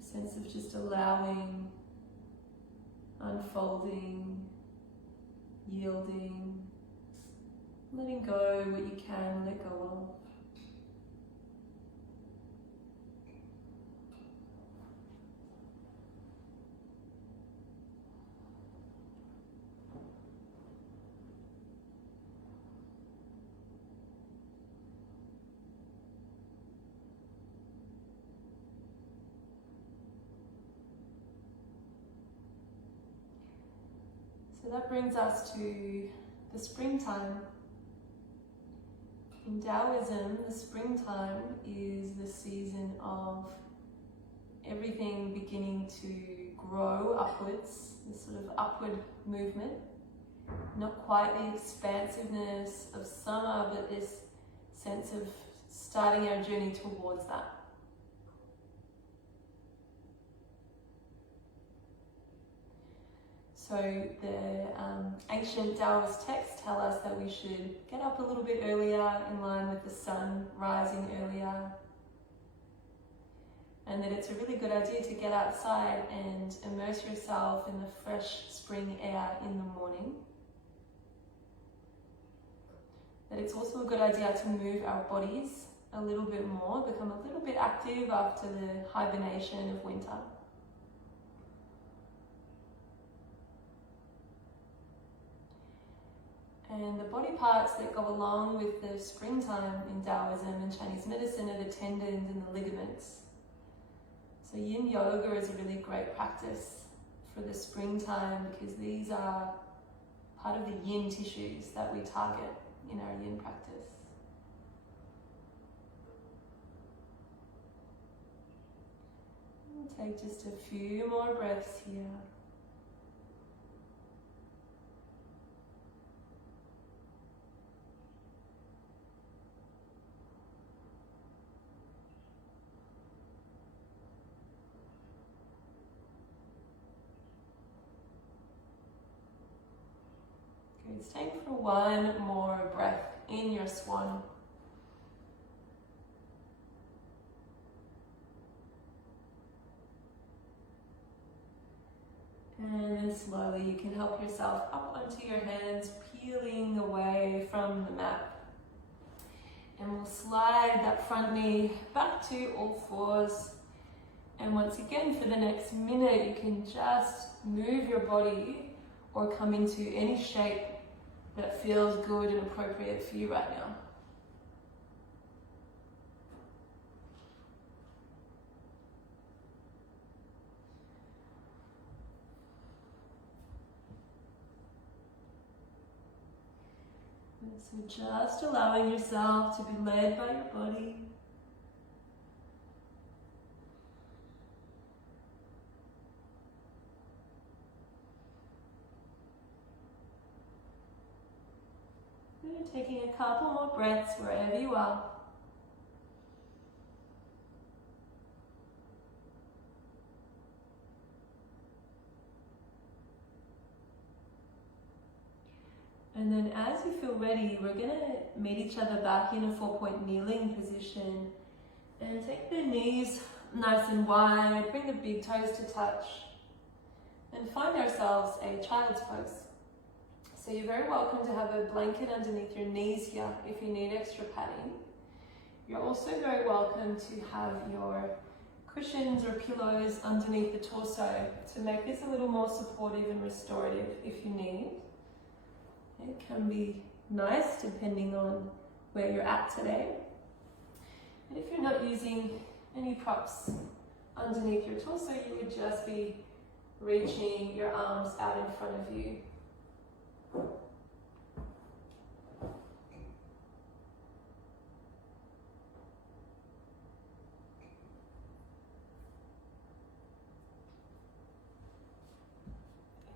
A sense of just allowing, unfolding, yielding, letting go what you can let go of. So that brings us to the springtime. In Daoism, the springtime is the season of everything beginning to grow upwards, this sort of upward movement. Not quite the expansiveness of summer, but this sense of starting our journey towards that. So the ancient Taoist texts tell us that we should get up a little bit earlier in line with the sun rising earlier, and that it's a really good idea to get outside and immerse yourself in the fresh spring air in the morning. That it's also a good idea to move our bodies a little bit more, become a little bit active after the hibernation of winter. And the body parts that go along with the springtime in Daoism and Chinese medicine are the tendons and the ligaments. So Yin Yoga is a really great practice for the springtime because these are part of the Yin tissues that we target in our Yin practice. We'll take just a few more breaths here. staying for one more breath in your swan. And then slowly you can help yourself up onto your hands, peeling away from the mat. And we'll slide that front knee back to all fours. And once again, for the next minute, you can just move your body or come into any shape that feels good and appropriate for you right now. So just allowing yourself to be led by your body. And taking a couple more breaths wherever you are. And then as you feel ready, we're going to meet each other back in a 4-point kneeling position. And take the knees nice and wide, bring the big toes to touch. And find ourselves a child's pose. So you're very welcome to have a blanket underneath your knees here if you need extra padding. You're also very welcome to have your cushions or pillows underneath the torso to make this a little more supportive and restorative if you need. It can be nice depending on where you're at today. And if you're not using any props underneath your torso, you would just be reaching your arms out in front of you.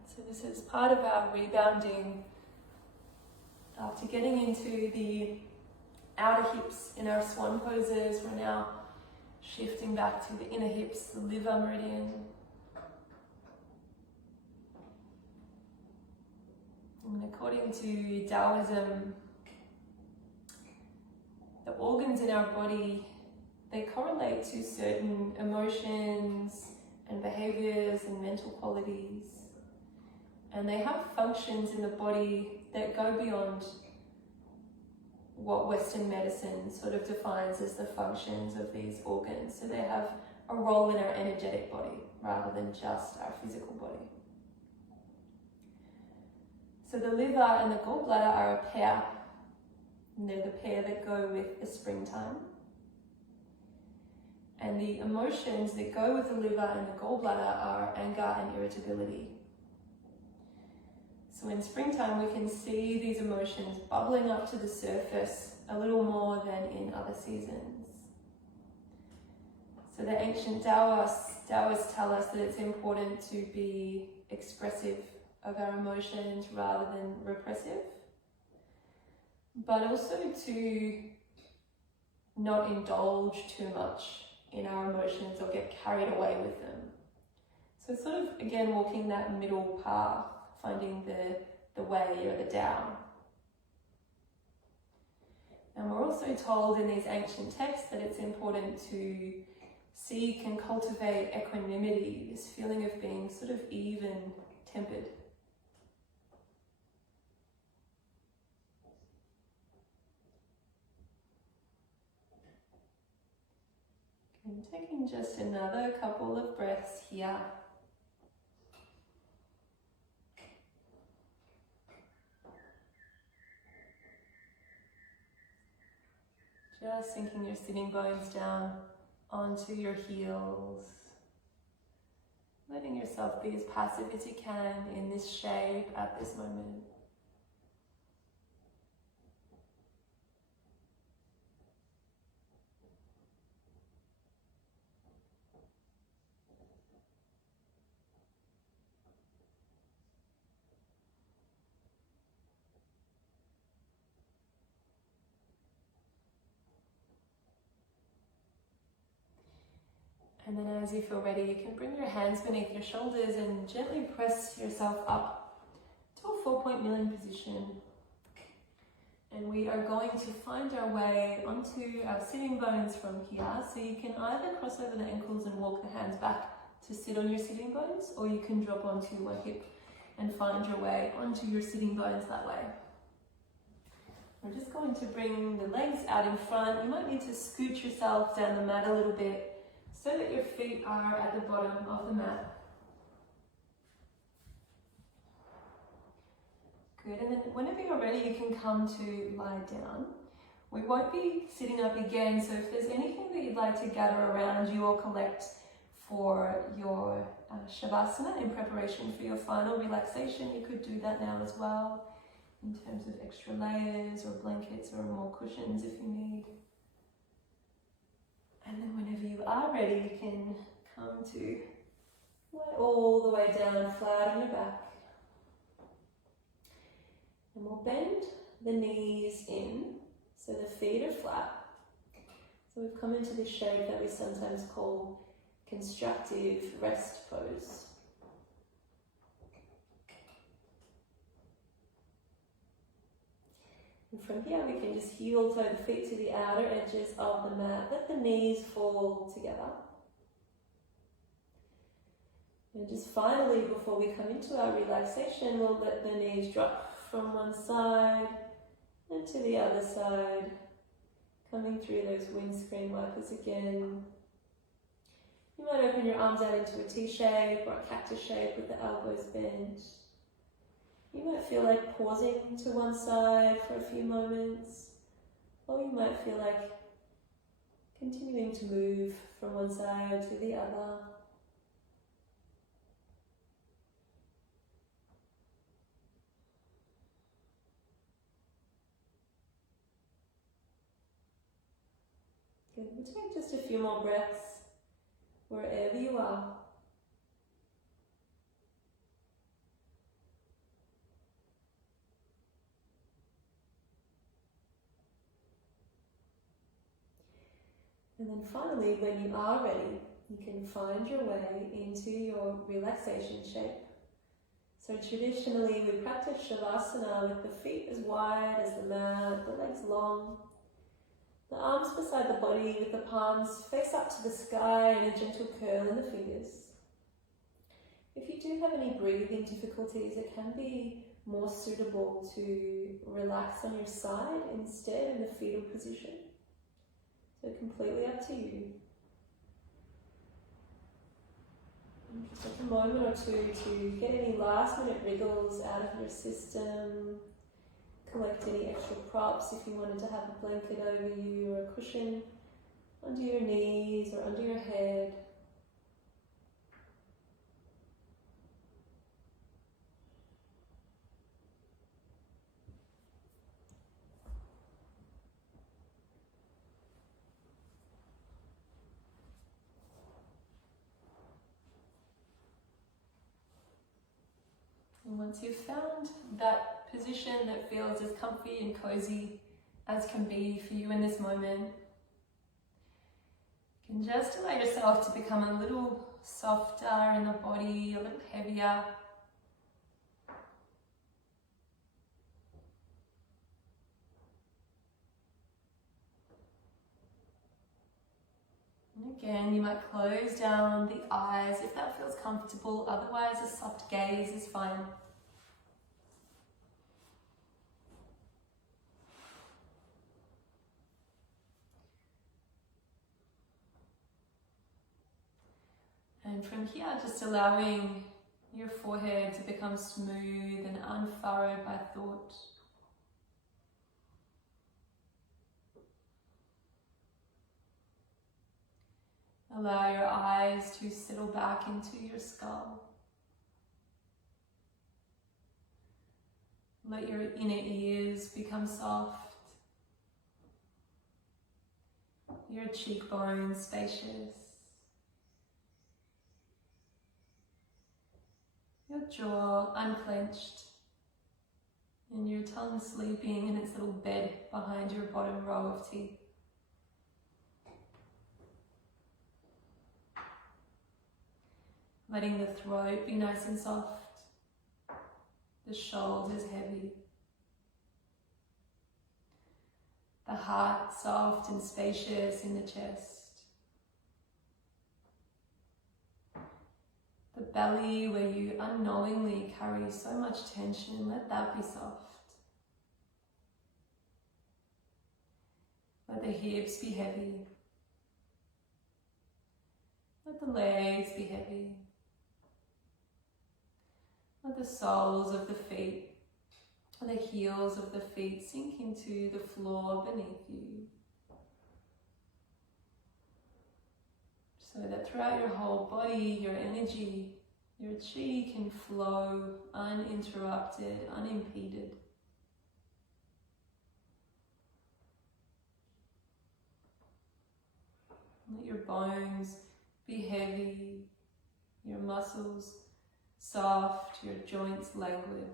So this is part of our rebounding. After getting into the outer hips in our swan poses, we're now shifting back to the inner hips, the liver meridian. And according to Daoism, the organs in our body, they correlate to certain emotions and behaviors and mental qualities. And they have functions in the body that go beyond what Western medicine sort of defines as the functions of these organs. So they have a role in our energetic body rather than just our physical body. So the liver and the gallbladder are a pair, and they're the pair that go with the springtime. And the emotions that go with the liver and the gallbladder are anger and irritability. So in springtime, we can see these emotions bubbling up to the surface a little more than in other seasons. So the ancient Taoists tell us that it's important to be expressive of our emotions rather than repressive, but also to not indulge too much in our emotions or get carried away with them. So sort of, again, walking that middle path, finding the way or the Tao. And we're also told in these ancient texts that it's important to seek and cultivate equanimity, this feeling of being sort of even-tempered. And taking just another couple of breaths here. Just sinking your sitting bones down onto your heels. Letting yourself be as passive as you can in this shape at this moment. And then as you feel ready, you can bring your hands beneath your shoulders and gently press yourself up to a 4-point milling position. And we are going to find our way onto our sitting bones from here. So you can either cross over the ankles and walk the hands back to sit on your sitting bones, or you can drop onto one hip and find your way onto your sitting bones that way. We're just going to bring the legs out in front. You might need to scoot yourself down the mat a little bit so that your feet are at the bottom of the mat. Good, and then whenever you're ready, you can come to lie down. We won't be sitting up again, so if there's anything that you'd like to gather around you or collect for your Shavasana in preparation for your final relaxation, you could do that now as well, in terms of extra layers or blankets or more cushions if you need. And then whenever you are ready, you can come to lie all the way down flat on your back. And we'll bend the knees in so the feet are flat. So we've come into this shape that we sometimes call constructive rest pose. And from here we can just heel toe the feet to the outer edges of the mat. Let the knees fall together. And just finally, before we come into our relaxation, we'll let the knees drop from one side and to the other side, coming through those windscreen wipers again. You might open your arms out into a T shape or a cactus shape with the elbows bent. You might feel like pausing to one side for a few moments, or you might feel like continuing to move from one side to the other. Good. We'll take just a few more breaths wherever you are. And then finally, when you are ready, you can find your way into your relaxation shape. So traditionally, we practice Shavasana with the feet as wide as the mat, the legs long, the arms beside the body with the palms face up to the sky and a gentle curl in the fingers. If you do have any breathing difficulties, it can be more suitable to relax on your side instead in the fetal position. So completely up to you. And just take a moment or two to get any last minute wriggles out of your system. Collect any extra props if you wanted to have a blanket over you or a cushion under your knees or under your head. And once you've found that position that feels as comfy and cozy as can be for you in this moment, you can just allow yourself to become a little softer in the body, a little heavier. And again, you might close down the eyes if that feels comfortable, otherwise a soft gaze is fine. And from here, just allowing your forehead to become smooth and unfurrowed by thought. Allow your eyes to settle back into your skull. Let your inner ears become soft. Your cheekbones spacious. Your jaw unclenched. And your tongue sleeping in its little bed behind your bottom row of teeth. Letting the throat be nice and soft. The shoulders heavy. The heart soft and spacious in the chest. The belly where you unknowingly carry so much tension, let that be soft. Let the hips be heavy. Let the legs be heavy. Let the soles of the feet, or the heels of the feet sink into the floor beneath you. So that throughout your whole body, your energy, your chi can flow uninterrupted, unimpeded. Let your bones be heavy, your muscles soft, your joints languid.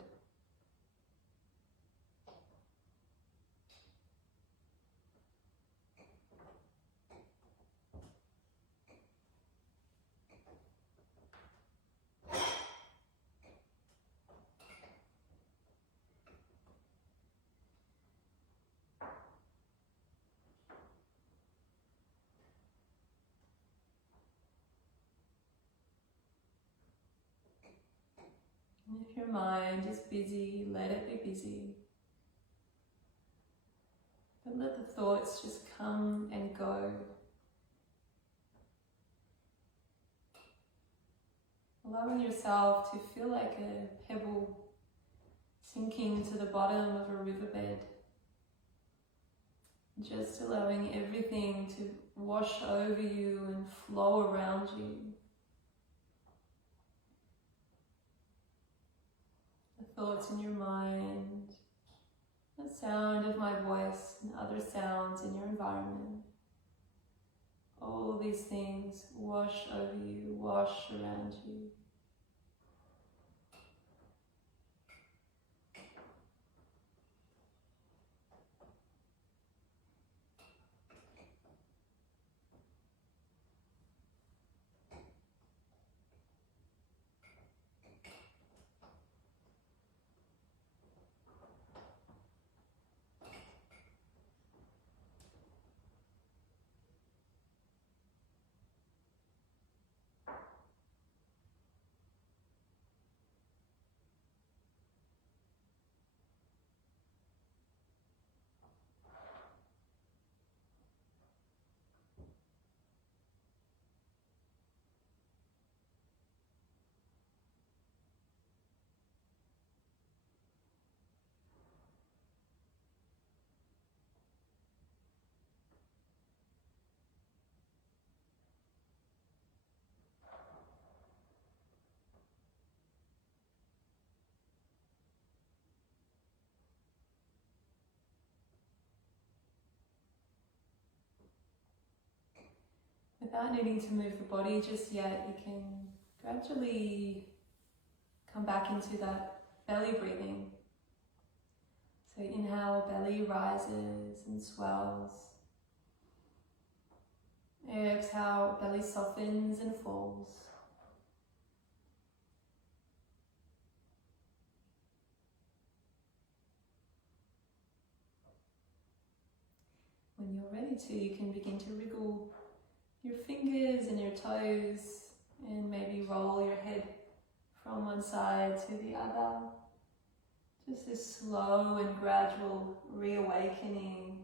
And if your mind is busy, let it be busy. But let the thoughts just come and go. Allowing yourself to feel like a pebble sinking to the bottom of a riverbed. Just allowing everything to wash over you and flow around you. Thoughts in your mind, the sound of my voice and other sounds in your environment. All these things wash over you, wash around you. Without needing to move the body just yet, you can gradually come back into that belly breathing. So inhale, belly rises and swells. Exhale, belly softens and falls. When you're ready to, you can begin to wriggle your fingers and your toes and maybe roll your head from one side to the other. Just this slow and gradual reawakening,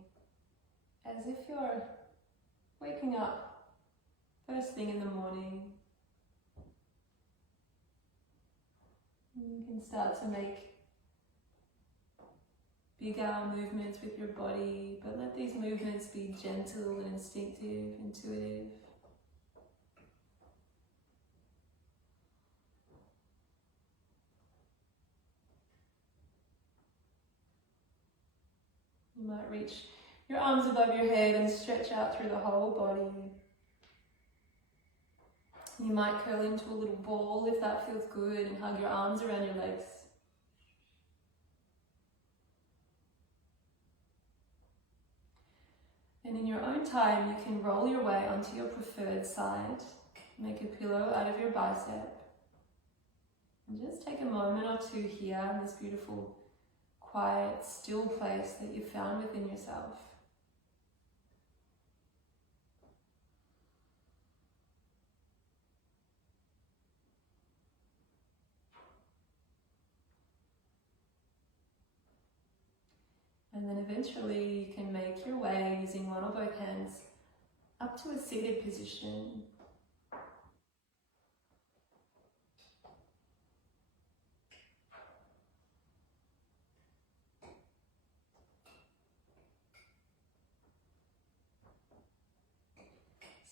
as if you're waking up first thing in the morning. You can start to make bigger movements with your body, but let these movements be gentle and instinctive, intuitive. You might reach your arms above your head and stretch out through the whole body. You might curl into a little ball if that feels good and hug your arms around your legs. And in your own time, you can roll your way onto your preferred side. Make a pillow out of your bicep. And just take take a moment or two here in this beautiful, quiet, still place that you've found within yourself. And then eventually you can make your way using one or both hands up to a seated position.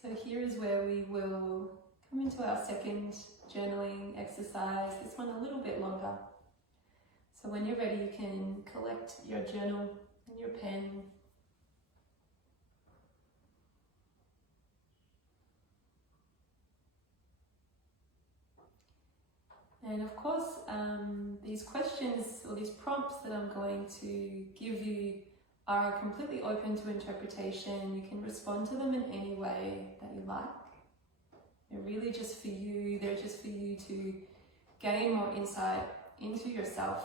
So here is where we will come into our second journaling exercise, this one a little bit longer. So when you're ready, you can collect your journal and your pen. And of course, these questions or these prompts that I'm going to give you are completely open to interpretation. You can respond to them in any way that you like. They're really just for you. They're just for you to gain more insight into yourself,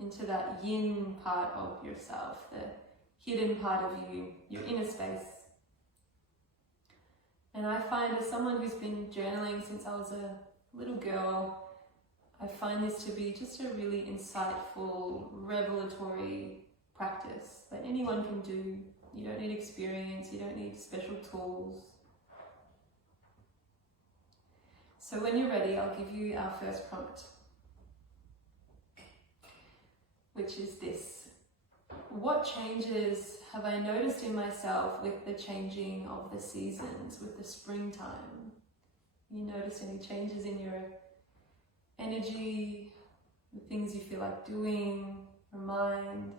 into that yin part of yourself, the hidden part of you, your inner space. And I find, as someone who's been journaling since I was a little girl, I find this to be just a really insightful, revelatory practice that anyone can do. You don't need experience, you don't need special tools. So when you're ready, I'll give you our first prompt, which is this. What changes have I noticed in myself with the changing of the seasons, with the springtime? You notice any changes in your energy, the things you feel like doing, your mind?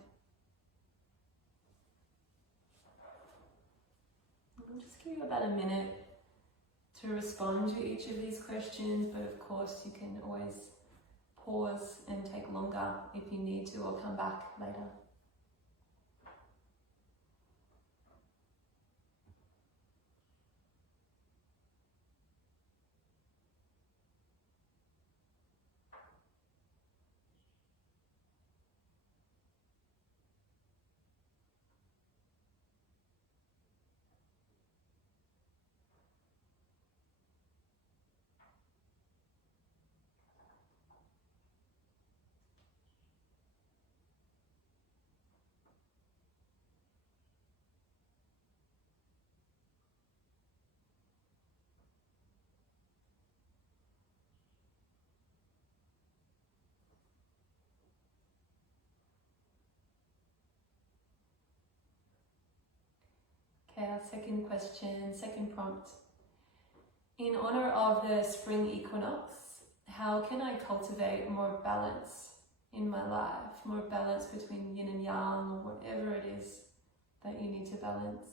I'll just give you about a minute to respond to each of these questions, but of course you can always pause and take longer if you need to, or come back later. Okay, our second question, second prompt. In honor of the spring equinox, how can I cultivate more balance in my life? More balance between yin and yang, or whatever it is that you need to balance.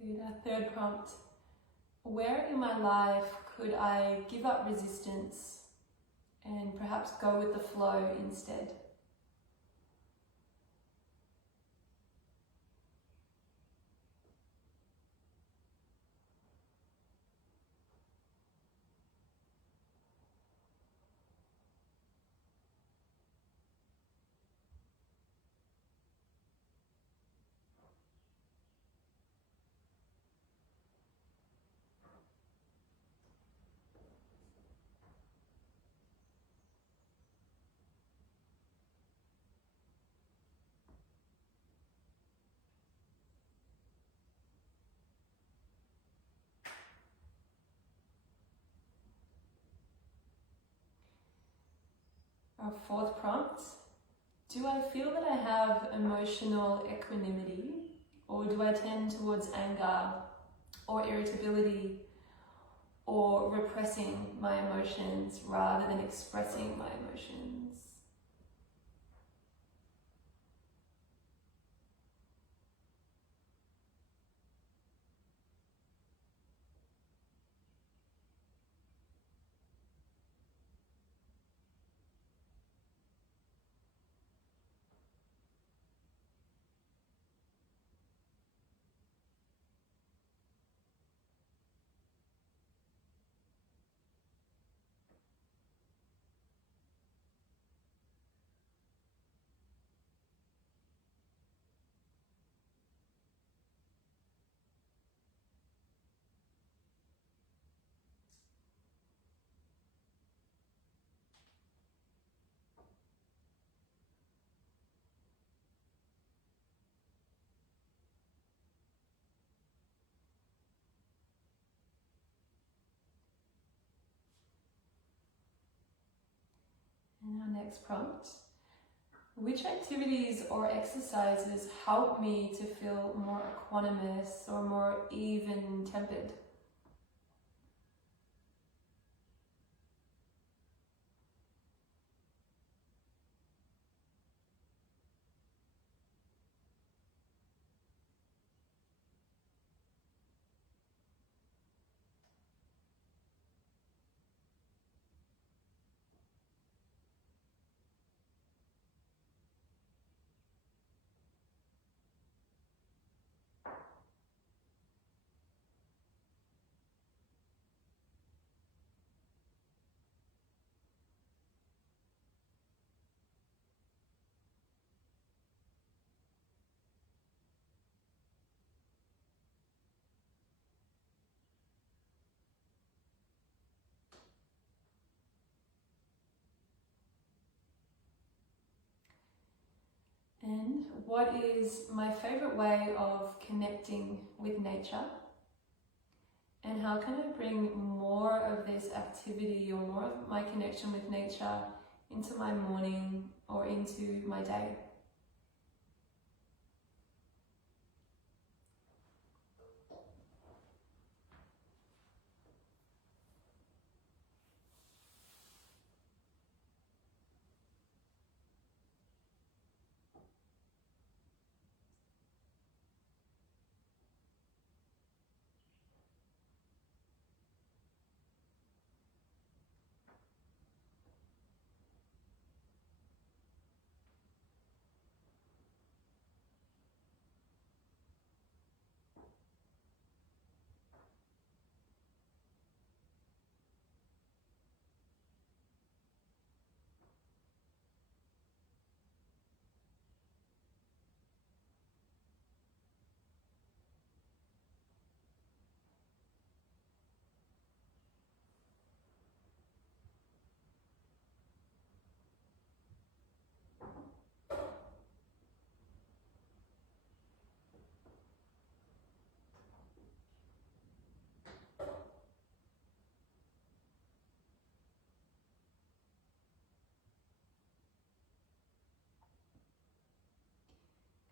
Good. Our third prompt. Where in my life could I give up resistance and perhaps go with the flow instead? Our fourth prompt. Do I feel that I have emotional equanimity, or do I tend towards anger or irritability or repressing my emotions rather than expressing my emotions? And our next prompt. Which activities or exercises help me to feel more equanimous or more even-tempered? And what is my favorite way of connecting with nature? And how can I bring more of this activity or more of my connection with nature into my morning or into my day?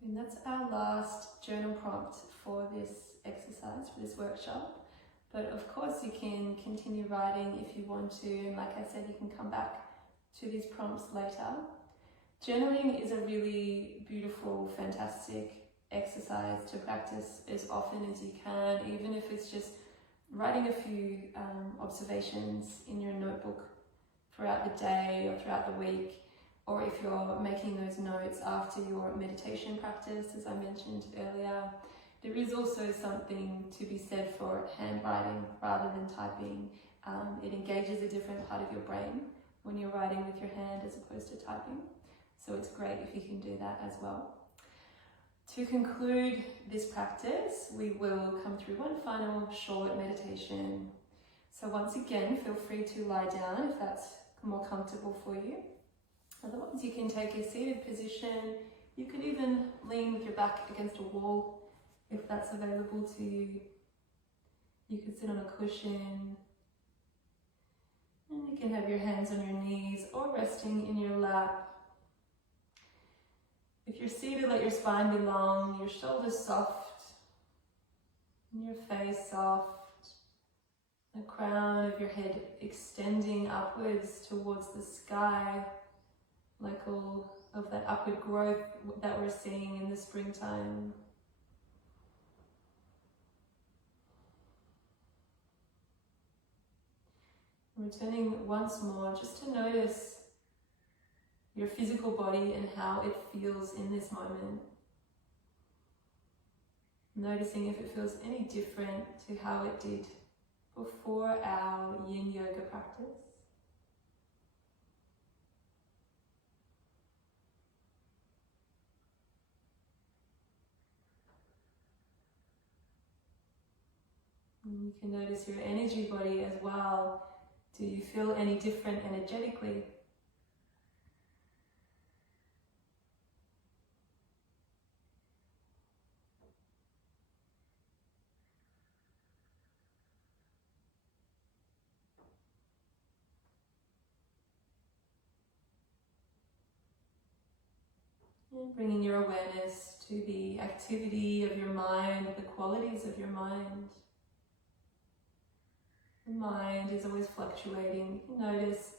And that's our last journal prompt for this exercise, for this workshop. But of course you can continue writing if you want to, and like I said, you can come back to these prompts later. Journaling is a really beautiful, fantastic exercise to practice as often as you can, even if it's just writing a few observations in your notebook throughout the day or throughout the week, or if you're making those notes after your meditation practice, as I mentioned earlier. There is also something to be said for handwriting rather than typing. It engages a different part of your brain when you're writing with your hand as opposed to typing. So it's great if you can do that as well. To conclude this practice, we will come through one final short meditation. So once again, feel free to lie down if that's more comfortable for you. Otherwise, you can take a seated position. You could even lean with your back against a wall if that's available to you. You could sit on a cushion. And you can have your hands on your knees or resting in your lap. If you're seated, let your spine be long, your shoulders soft, and your face soft. The crown of your head extending upwards towards the sky, like all of that upward growth that we're seeing in the springtime. Returning once more just to notice your physical body and how it feels in this moment. Noticing if it feels any different to how it did before our Yin Yoga practice. And you can notice your energy body as well. Do you feel any different energetically? And bringing your awareness to the activity of your mind, the qualities of your mind. The mind is always fluctuating. You can notice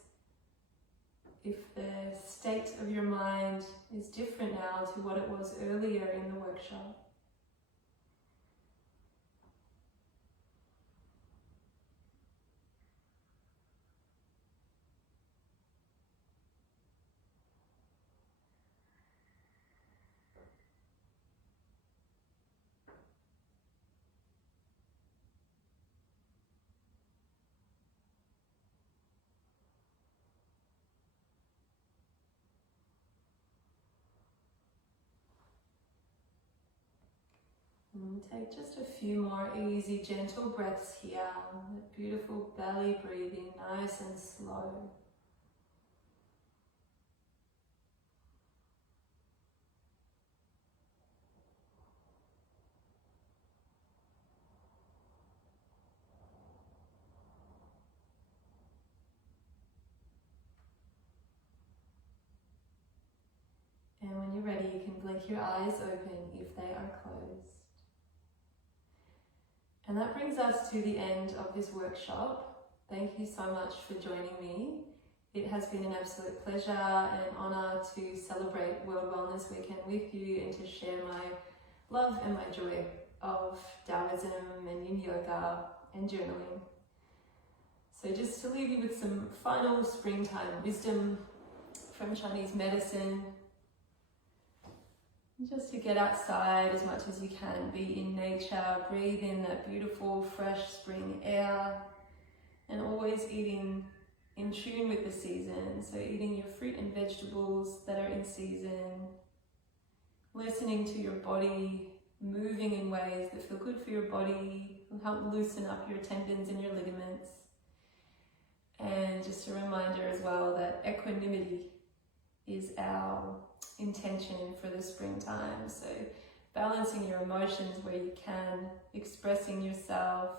if the state of your mind is different now to what it was earlier in the workshop. And take just a few more easy, gentle breaths here. That beautiful belly breathing, nice and slow. And when you're ready, you can blink your eyes open if they are closed. And that brings us to the end of this workshop. Thank you so much for joining me. It has been an absolute pleasure and an honour to celebrate World Wellness Weekend with you and to share my love and my joy of Daoism and Yin Yoga and journaling. So just to leave you with some final springtime wisdom from Chinese medicine. Just to get outside as much as you can, be in nature, breathe in that beautiful fresh spring air, and always eating in tune with the season. So eating your fruit and vegetables that are in season, listening to your body, moving in ways that feel good for your body, will help loosen up your tendons and your ligaments. And just a reminder as well that equanimity is our intention for the springtime. So balancing your emotions where you can, expressing yourself,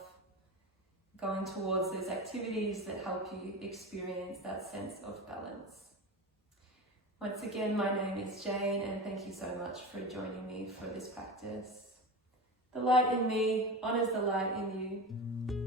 going towards those activities that help you experience that sense of balance. Once again, my name is Jane, and thank you so much for joining me for this practice. The light in me honors the light in you.